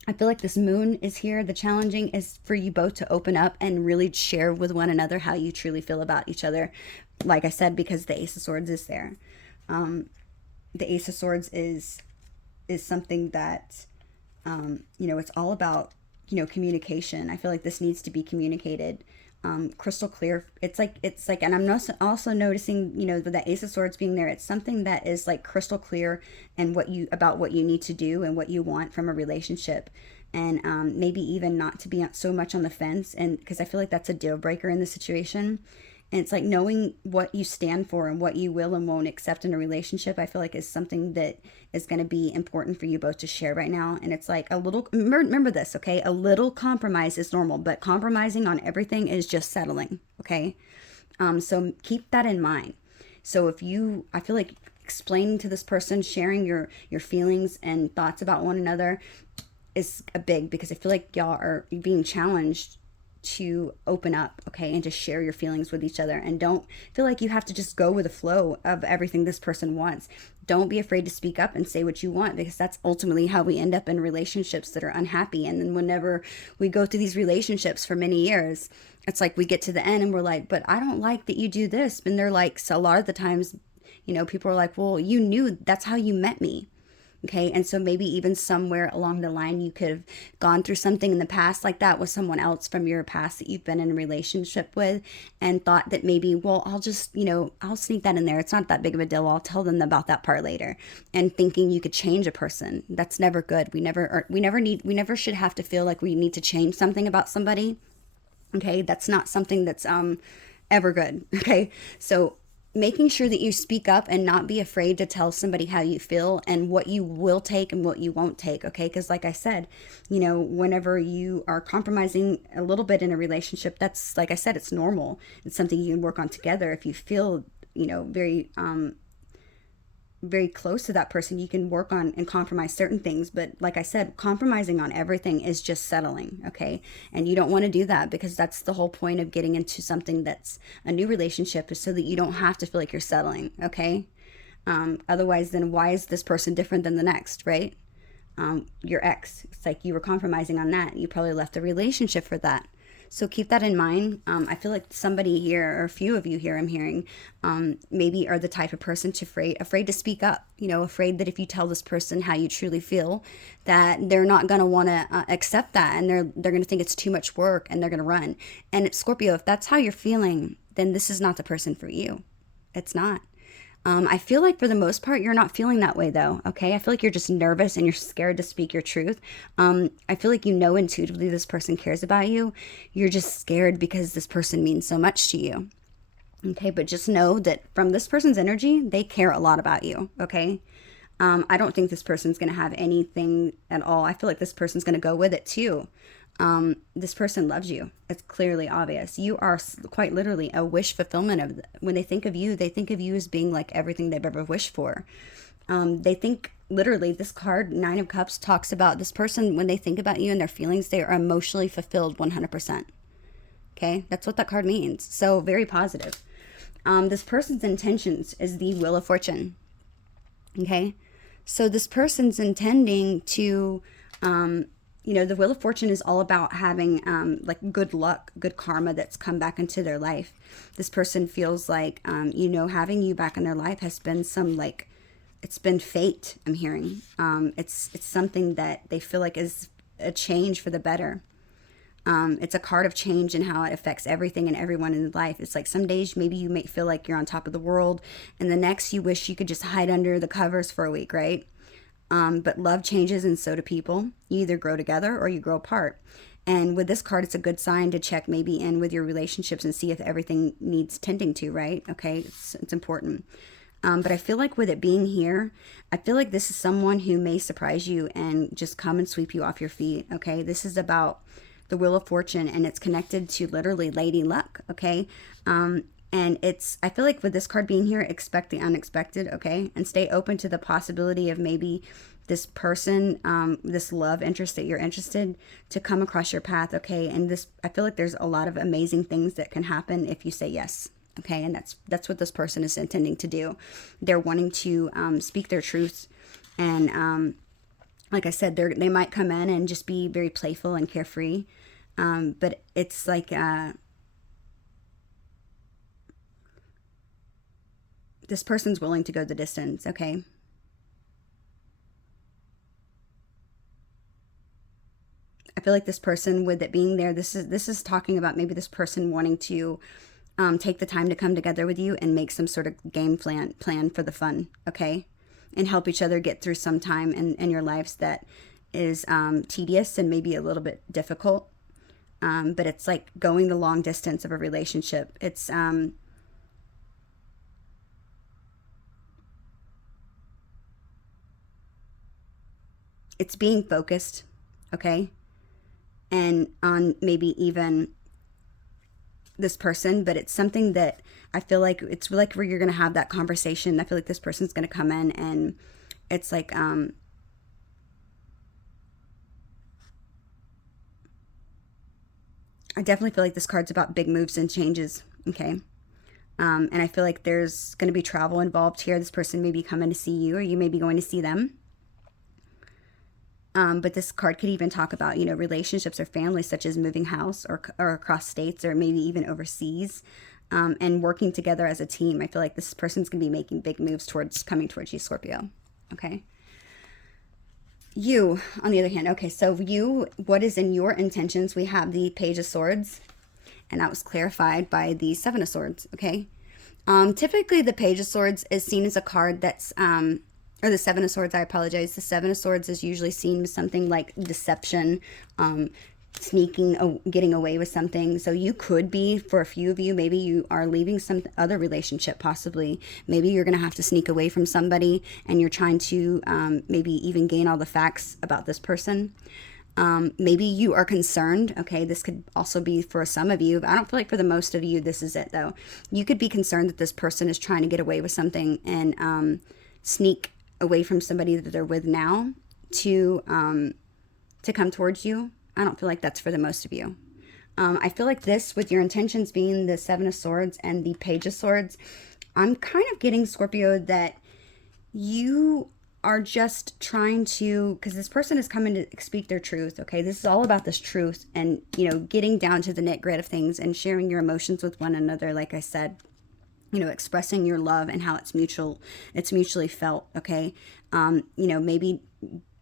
I feel like this moon is here. The challenging is for you both to open up and really share with one another how you truly feel about each other. Like I said, because the Ace of Swords is there. The Ace of Swords is something that, it's all about, communication. I feel like this needs to be communicated crystal clear. It's like, and I'm also noticing, with the Ace of Swords being there, it's something that is like crystal clear, and about what you need to do and what you want from a relationship. And maybe even not to be so much on the fence, and because I feel like that's a deal breaker in this situation. And it's like knowing what you stand for and what you will and won't accept in a relationship, I feel like is something that is going to be important for you both to share right now. And it's like remember this, okay? A little compromise is normal, but compromising on everything is just settling, okay? So keep that in mind. So I feel like explaining to this person, sharing your feelings and thoughts about one another is a big, because I feel like y'all are being challenged to open up, okay, and to share your feelings with each other, and don't feel like you have to just go with the flow of everything this person wants. Don't be afraid to speak up and say what you want, because that's ultimately how we end up in relationships that are unhappy. And then whenever we go through these relationships for many years, it's like we get to the end and we're like, but I don't like that you do this. And they're like, so a lot of the times, people are like, well, you knew that's how you met me. Okay, and so maybe even somewhere along the line, you could have gone through something in the past like that with someone else from your past that you've been in a relationship with, and thought that maybe, well, I'll just, I'll sneak that in there. It's not that big of a deal. I'll tell them about that part later. And thinking you could change a person. That's never good. We never should have to feel like we need to change something about somebody. Okay, that's not something that's ever good. Okay, so making sure that you speak up and not be afraid to tell somebody how you feel and what you will take and what you won't take, okay? Because like I said, whenever you are compromising a little bit in a relationship, that's, like I said, it's normal. It's something you can work on together. If you feel, very close to that person, you can work on and compromise certain things. But like I said, compromising on everything is just settling, okay? And you don't want to do that, because that's the whole point of getting into something that's a new relationship, is so that you don't have to feel like you're settling, okay? Otherwise, then why is this person different than the next, right? Your ex, it's like you were compromising on that. You probably left the relationship for that. So keep that in mind. I feel like somebody here, or a few of you here I'm hearing, maybe are the type of person afraid to speak up, afraid that if you tell this person how you truly feel, that they're not going to want to accept that, and they're going to think it's too much work, and they're going to run. And it's Scorpio, if that's how you're feeling, then this is not the person for you. It's not. I feel like for the most part, you're not feeling that way though. Okay. I feel like you're just nervous and you're scared to speak your truth. I feel like you know intuitively this person cares about you. You're just scared because this person means so much to you. Okay. But just know that from this person's energy, they care a lot about you. Okay. I don't think this person's going to have anything at all. I feel like this person's going to go with it too. This person loves you. It's clearly obvious. You are quite literally a wish fulfillment of when they think of you, they think of you as being like everything they've ever wished for. They think literally this card, Nine of Cups, talks about this person when they think about you and their feelings, they are emotionally fulfilled 100%. Okay, that's what that card means. So very positive. This person's intentions is the Wheel of Fortune. Okay, so this person's intending to, the Wheel of Fortune is all about having like good luck, good karma that's come back into their life. This person feels like, having you back in their life has been it's been fate, I'm hearing. It's something that they feel like is a change for the better. It's a card of change and how it affects everything and everyone in life. It's like some days maybe you may feel like you're on top of the world, and the next you wish you could just hide under the covers for a week, right? But love changes, and so do people. You either grow together or you grow apart. And with this card, it's a good sign to check maybe in with your relationships and see if everything needs tending to, right? Okay, it's important. But I feel like with it being here, I feel like this is someone who may surprise you and just come and sweep you off your feet, okay? This is about the Wheel of Fortune, and it's connected to literally Lady Luck, okay? And I feel like with this card being here, expect the unexpected, okay? And stay open to the possibility of maybe this person, this love interest that you're interested to come across your path, okay? And I feel like there's a lot of amazing things that can happen if you say yes, okay? And that's what this person is intending to do. They're wanting to speak their truth, and like I said, they might come in and just be very playful and carefree, but it's like this person's willing to go the distance, okay? I feel like this person, with it being there, this is talking about maybe this person wanting to take the time to come together with you and make some sort of game plan for the fun, okay? And help each other get through some time in your lives that is tedious and maybe a little bit difficult. But it's like going the long distance of a relationship. It's being focused, okay? And on maybe even this person, but it's something that I feel like it's like where you're going to have that conversation. I feel like this person's going to come in, and it's like I definitely feel like this card's about big moves and changes, okay? And I feel like there's going to be travel involved here. This person may be coming to see you, or you may be going to see them. But this card could even talk about, relationships or families, such as moving house or across states, or maybe even overseas, and working together as a team. I feel like this person's going to be making big moves towards coming towards you, Scorpio. Okay. You, on the other hand, okay, so what is in your intentions? We have the Page of Swords, and that was clarified by the Seven of Swords, okay? Typically, the Page of Swords is seen as a card that's, or the Seven of Swords, I apologize. The Seven of Swords is usually seen as something like deception, sneaking, getting away with something. So you could be, for a few of you, maybe you are leaving some other relationship, possibly. Maybe you're going to have to sneak away from somebody, and you're trying to maybe even gain all the facts about this person. Maybe you are concerned. Okay, this could also be for some of you. I don't feel like for the most of you, this is it, though. You could be concerned that this person is trying to get away with something and sneak away from somebody that they're with now to come towards you. I don't feel like that's for the most of you. I feel like this, with your intentions being the Seven of Swords and the Page of Swords, I'm kind of getting, Scorpio, that you are just trying to, because this person is coming to speak their truth, okay? This is all about this truth and, getting down to the nit grit of things and sharing your emotions with one another, like I said. Expressing your love and how it's mutually felt, okay? Maybe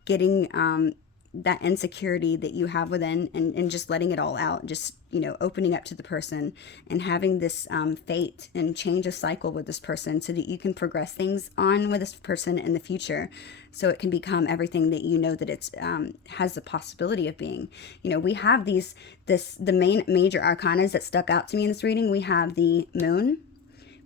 getting that insecurity that you have within, and just letting it all out, just, you know, opening up to the person and having this fate and change a cycle with this person so that you can progress things on with this person in the future, so it can become everything that you know that it's has the possibility of being. You know, we have the main major arcanas that stuck out to me in this reading. We have the Moon,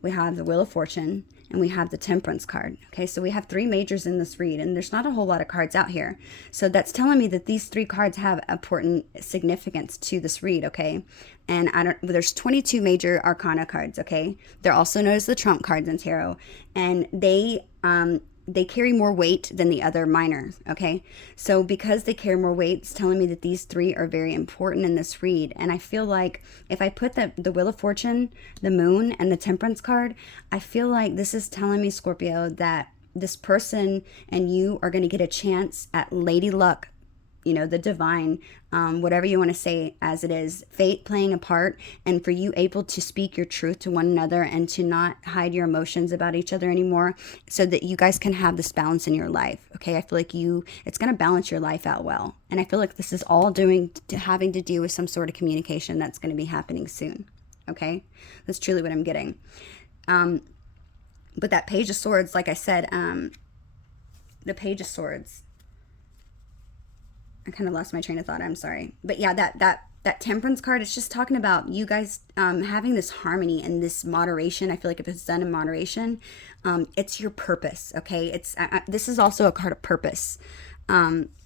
we have the Wheel of Fortune, and we have the Temperance card. Okay, so we have 3 majors in this read, and there's not a whole lot of cards out here. So that's telling me that these 3 cards have important significance to this read, okay? And there's 22 major arcana cards, okay? They're also known as the trump cards in tarot, and they carry more weight than the other minors, okay? So because they carry more weight, it's telling me that these 3 are very important in this read. And I feel like if I put the Wheel of Fortune, the Moon, and the Temperance card, I feel like this is telling me, Scorpio, that this person and you are going to get a chance at Lady Luck, you know, the divine, whatever you want to say as it is, fate playing a part, and for you able to speak your truth to one another and to not hide your emotions about each other anymore, so that you guys can have this balance in your life. Okay, I feel like it's going to balance your life out well. And I feel like this is all having to do with some sort of communication that's going to be happening soon. Okay, that's truly what I'm getting. But that Page of Swords, like I said, the Page of Swords, I kind of lost my train of thought. I'm sorry. But yeah, that Temperance card, it's just talking about you guys having this harmony and this moderation. I feel like if it's done in moderation, it's your purpose, okay? It's this is also a card of purpose.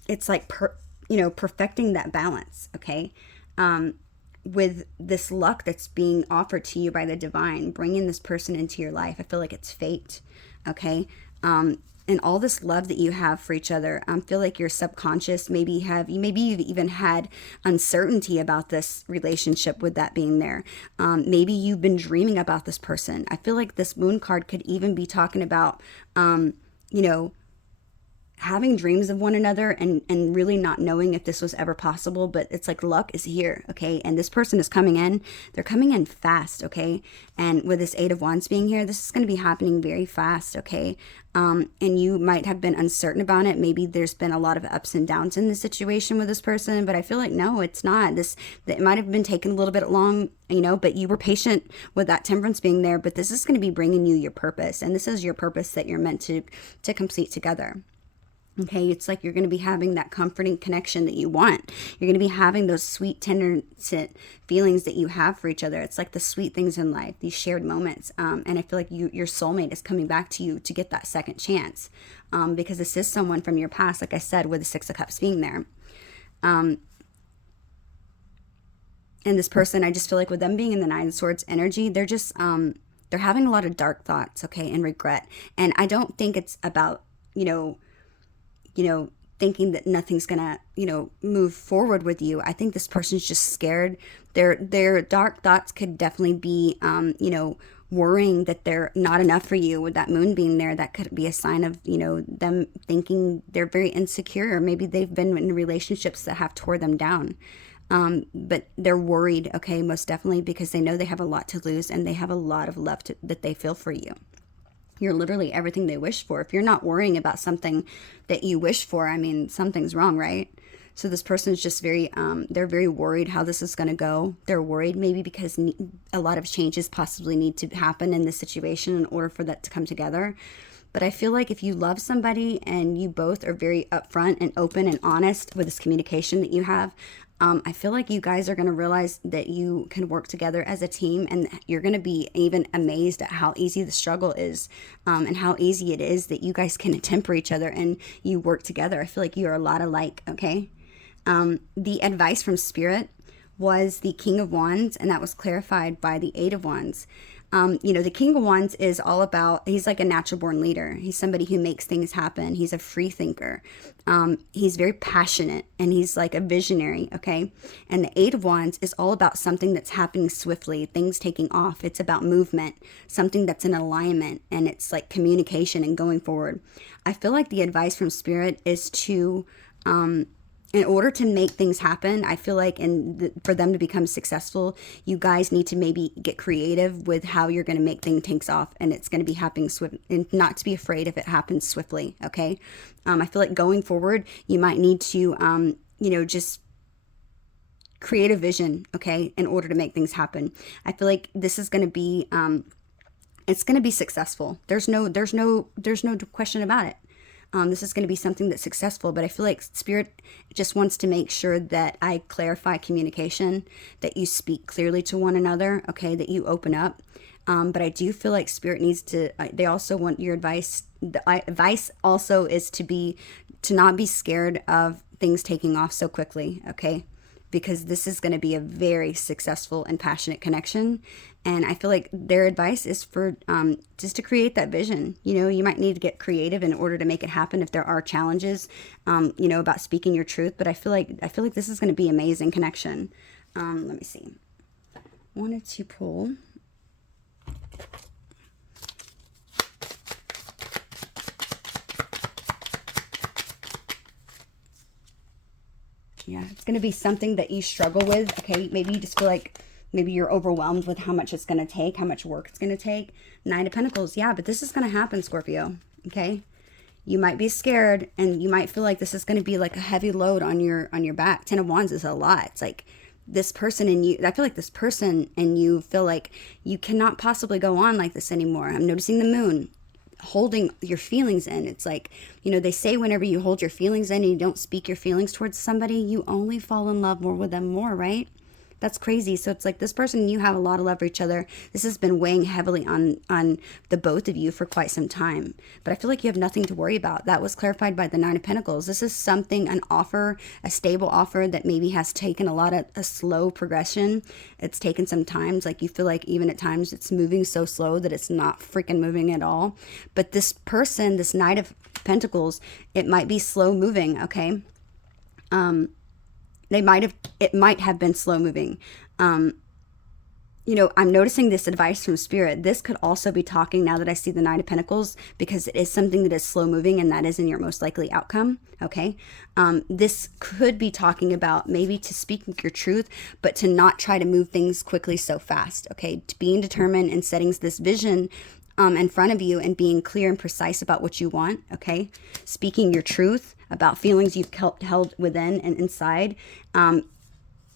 It's like, perfecting that balance, okay? With this luck that's being offered to you by the divine, bringing this person into your life. I feel like it's fate, okay? And all this love that you have for each other. I feel like your subconscious, maybe you've even had uncertainty about this relationship with that being there. Maybe you've been dreaming about this person. I feel like this Moon card could even be talking about, having dreams of one another and really not knowing if this was ever possible, but it's like luck is here, okay? And this person is coming in. They're coming in fast, okay? And with this 8 of Wands being here, this is going to be happening very fast, okay? And you might have been uncertain about it. Maybe there's been a lot of ups and downs in the situation with this person, but I feel like, no, it's not. It might have been taking a little bit long, but you were patient with that Temperance being there, but this is going to be bringing you your purpose. And this is your purpose that you're meant to complete together. Okay, it's like you're going to be having that comforting connection that you want. You're going to be having those sweet, tender feelings that you have for each other. It's like the sweet things in life, these shared moments. And I feel like your soulmate is coming back to you to get that second chance, because this is someone from your past, like I said, with the 6 of Cups being there. And this person, I just feel like with them being in the 9 of Swords energy, they're just, they're having a lot of dark thoughts, okay, and regret. And I don't think it's about, thinking that nothing's gonna, move forward with you. I think this person's just scared. Their dark thoughts could definitely be, worrying that they're not enough for you. With that Moon being there, that could be a sign of, them thinking they're very insecure. Or maybe they've been in relationships that have tore them down. But they're worried, okay, most definitely, because they know they have a lot to lose and they have a lot of love that they feel for you. You're literally everything they wish for. If you're not worrying about something that you wish for, I mean, something's wrong, right? So this person is just they're very worried how this is going to go. They're worried maybe because a lot of changes possibly need to happen in this situation in order for that to come together. But I feel like if you love somebody and you both are very upfront and open and honest with this communication that you have, I feel like you guys are going to realize that you can work together as a team, and you're going to be even amazed at how easy the struggle is, and how easy it is that you guys can temper each other and you work together. I feel like you're a lot alike, okay? The advice from Spirit was the King of Wands, and that was clarified by the 8 of Wands. The King of Wands is all about, he's like a natural born leader. He's somebody who makes things happen. He's a free thinker. He's very passionate, and he's like a visionary, okay? And the 8 of Wands is all about something that's happening swiftly, things taking off. It's about movement, something that's in alignment, and it's like communication and going forward. I feel like the advice from Spirit is to in order to make things happen, I feel like for them to become successful, you guys need to maybe get creative with how you're going to make things take off, and it's going to be happening swift, and not to be afraid if it happens swiftly. Okay. I feel like going forward, you might need to, just create a vision, okay, in order to make things happen. I feel like this is going to be, it's going to be successful. There's no question about it. This is going to be something that's successful, but I feel like Spirit just wants to make sure that I clarify communication, that you speak clearly to one another, okay, that you open up. But I do feel like Spirit needs to, they also want your advice. The advice also is to not be scared of things taking off so quickly, okay? Because this is going to be a very successful and passionate connection. And I feel like their advice is for just to create that vision. You might need to get creative in order to make it happen if there are challenges, about speaking your truth. But I feel like this is going to be amazing connection. Let me see. Wanted to pull. Yeah, it's going to be something that you struggle with, okay? Maybe you just feel like maybe you're overwhelmed with how much it's going to take, how much work it's going to take. Nine of Pentacles, yeah, but this is going to happen, Scorpio, okay? You might be scared, and you might feel like this is going to be like a heavy load on your back. Ten of Wands is a lot. It's like this person and you, I feel like this person and you feel like you cannot possibly go on like this anymore. I'm noticing the moon holding your feelings in. It's like, they say whenever you hold your feelings in and you don't speak your feelings towards somebody, you only fall in love more with them more, right? That's crazy. So it's like this person and you have a lot of love for each other. This has been weighing heavily on the both of you for quite some time. But I feel like you have nothing to worry about. That was clarified by the Nine of Pentacles. This is something, an offer, a stable offer that maybe has taken a slow progression. It's taken some time. It's like you feel like even at times it's moving so slow that it's not freaking moving at all. But this person, this Knight of Pentacles, it might be slow moving, okay? It might have been slow moving. I'm noticing this advice from Spirit. This could also be talking, now that I see the Nine of Pentacles, because it is something that is slow moving and that isn't your most likely outcome. Okay. This could be talking about maybe to speak your truth, but to not try to move things quickly so fast. Okay. To being determined and setting this vision in front of you and being clear and precise about what you want, okay? Speaking your truth about feelings you've held within and inside.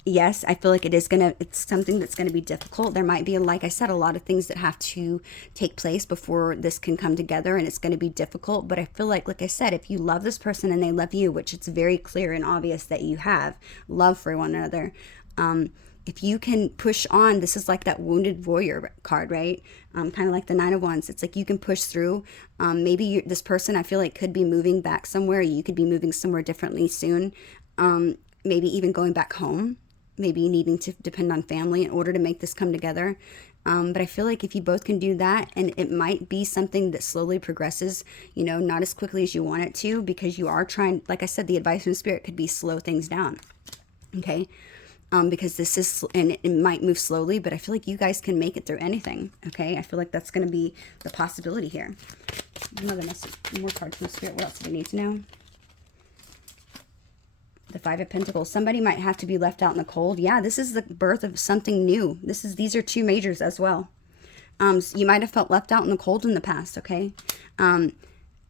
Yes, I feel like it's something that's going to be difficult. There might be, like I said, a lot of things that have to take place before this can come together, and it's going to be difficult. But I feel like I said, if you love this person and they love you, which it's very clear and obvious that you have love for one another, if you can push on, this is like that wounded warrior card, right? Kind of like the Nine of Wands. It's like you can push through. Maybe this person, I feel like, could be moving back somewhere. You could be moving somewhere differently soon. Maybe even going back home. Maybe needing to depend on family in order to make this come together. But I feel like if you both can do that, and it might be something that slowly progresses, not as quickly as you want it to, because you are trying, like I said, the advice from Spirit could be slow things down. Okay. Because this is, and it might move slowly, but I feel like you guys can make it through anything, okay? I feel like that's going to be the possibility here. Another message, more cards from Spirit. What else do we need to know? The Five of Pentacles. Somebody might have to be left out in the cold. Yeah, this is the birth of something new. These are two majors as well. So you might have felt left out in the cold in the past, okay?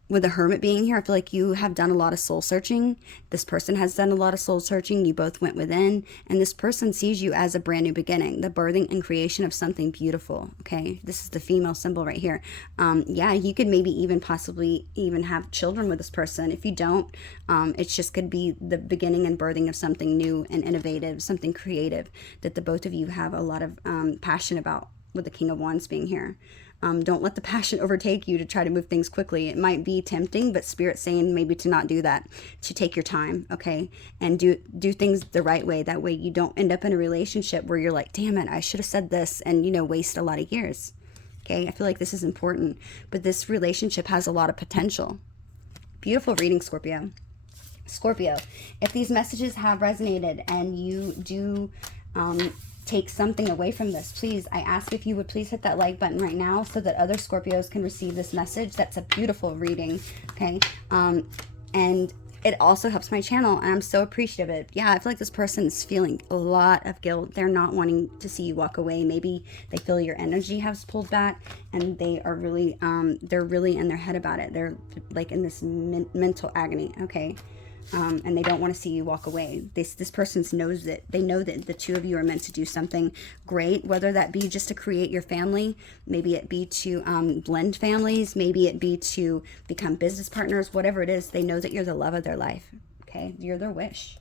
With the Hermit being here, I feel like you have done a lot of soul searching. This person has done a lot of soul searching. You both went within, and this person sees you as a brand new beginning, the birthing and creation of something beautiful. Okay, this is the female symbol right here. Yeah, you could maybe even possibly even have children with this person. If you don't, it's just could be the beginning and birthing of something new and innovative, something creative that the both of you have a lot of passion about, with the King of Wands being here. Don't let the passion overtake you to try to move things quickly. It might be tempting, but Spirit's saying maybe to not do that, to take your time, okay? And do things the right way. That way you don't end up in a relationship where you're like, damn it, I should have said this, and, waste a lot of years, okay? I feel like this is important, but this relationship has a lot of potential. Beautiful reading, Scorpio. Scorpio, if these messages have resonated and you do take something away from this, please, I ask if you would please hit that like button right now so that other Scorpios can receive this message. That's a beautiful reading, okay? And it also helps my channel, and I'm so appreciative of it. Yeah, I feel like this person's feeling a lot of guilt. They're not wanting to see you walk away. Maybe they feel your energy has pulled back, and they are really, they're really in their head about it. They're like in this mental agony, okay? And they don't want to see you walk away. This person knows that. They know that the two of you are meant to do something great, whether that be just to create your family, maybe it be to blend families, maybe it be to become business partners, whatever it is. They know that you're the love of their life, okay? You're their wish.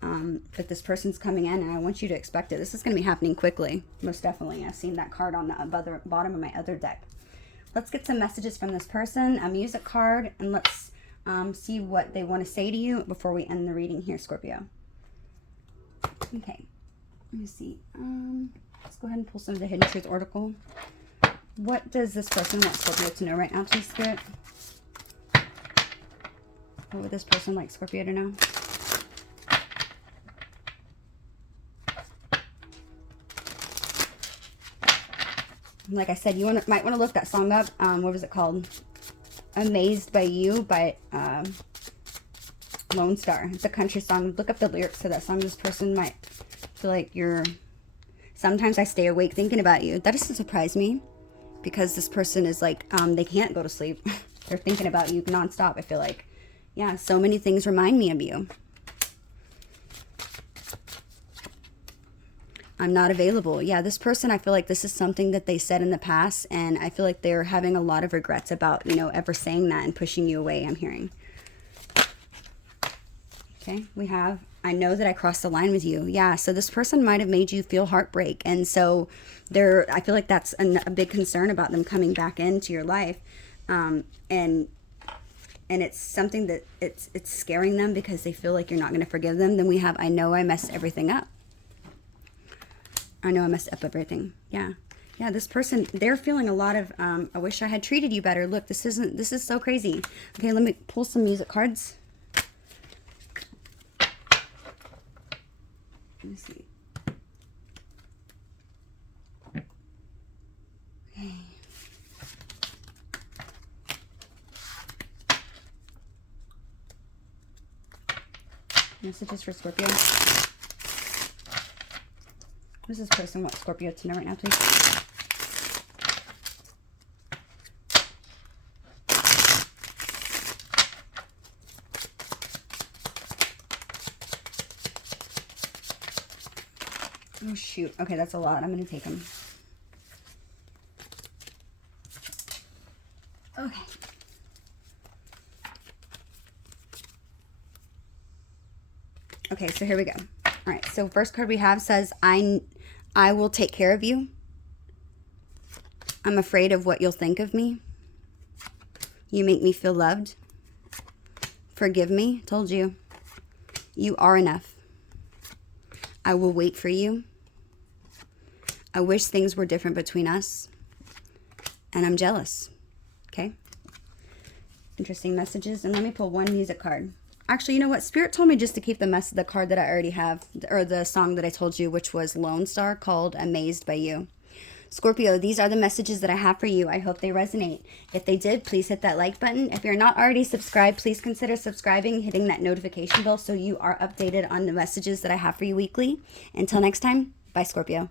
But this person's coming in, and I want you to expect it. This is going to be happening quickly, most definitely. I've seen that card on the bottom of my other deck. Let's get some messages from this person, a music card, and let's see what they want to say to you before we end the reading here, Scorpio. Okay, let me see. Let's go ahead and pull some of the Hidden Truth Oracle. What does this person want Scorpio to know right now, please, Spirit? What would this person like Scorpio to know? Like I said, you might want to look that song up. What was it called? Amazed by You by Lone Star. It's a country song. Look up the lyrics to that song. This person might feel like you're... Sometimes I stay awake thinking about you. That doesn't surprise me, because this person is like, they can't go to sleep. They're thinking about you nonstop, I feel like. Yeah, so many things remind me of you. I'm not available. Yeah, this person, I feel like this is something that they said in the past, and I feel like they're having a lot of regrets about, you know, ever saying that and pushing you away, I'm hearing. Okay, we have, I know that I crossed the line with you. Yeah, so this person might have made you feel heartbreak, and so I feel like that's a big concern about them coming back into your life, and it's something that it's scaring them because they feel like you're not going to forgive them. Then we have, I know I messed everything up. I know I messed up everything. Yeah. Yeah, this person, they're feeling a lot of, I wish I had treated you better. Look, this is so crazy. Okay, let me pull some music cards. Let me see. Okay. Messages for Scorpio. What does this person want Scorpio to know right now, please? Oh, shoot. Okay, that's a lot. I'm going to take them. Okay. Okay, so here we go. All right, so first card we have says, I will take care of you. I'm afraid of what you'll think of me. You make me feel loved. Forgive me. Told you. You are enough. I will wait for you. I wish things were different between us. And I'm jealous. Okay? Interesting messages. And let me pull one music card. Actually, you know what? Spirit told me just to keep the card that I already have, or the song that I told you, which was Lone Star, called Amazed by You. Scorpio, these are the messages that I have for you. I hope they resonate. If they did, please hit that like button. If you're not already subscribed, please consider subscribing, hitting that notification bell so you are updated on the messages that I have for you weekly. Until next time, bye, Scorpio.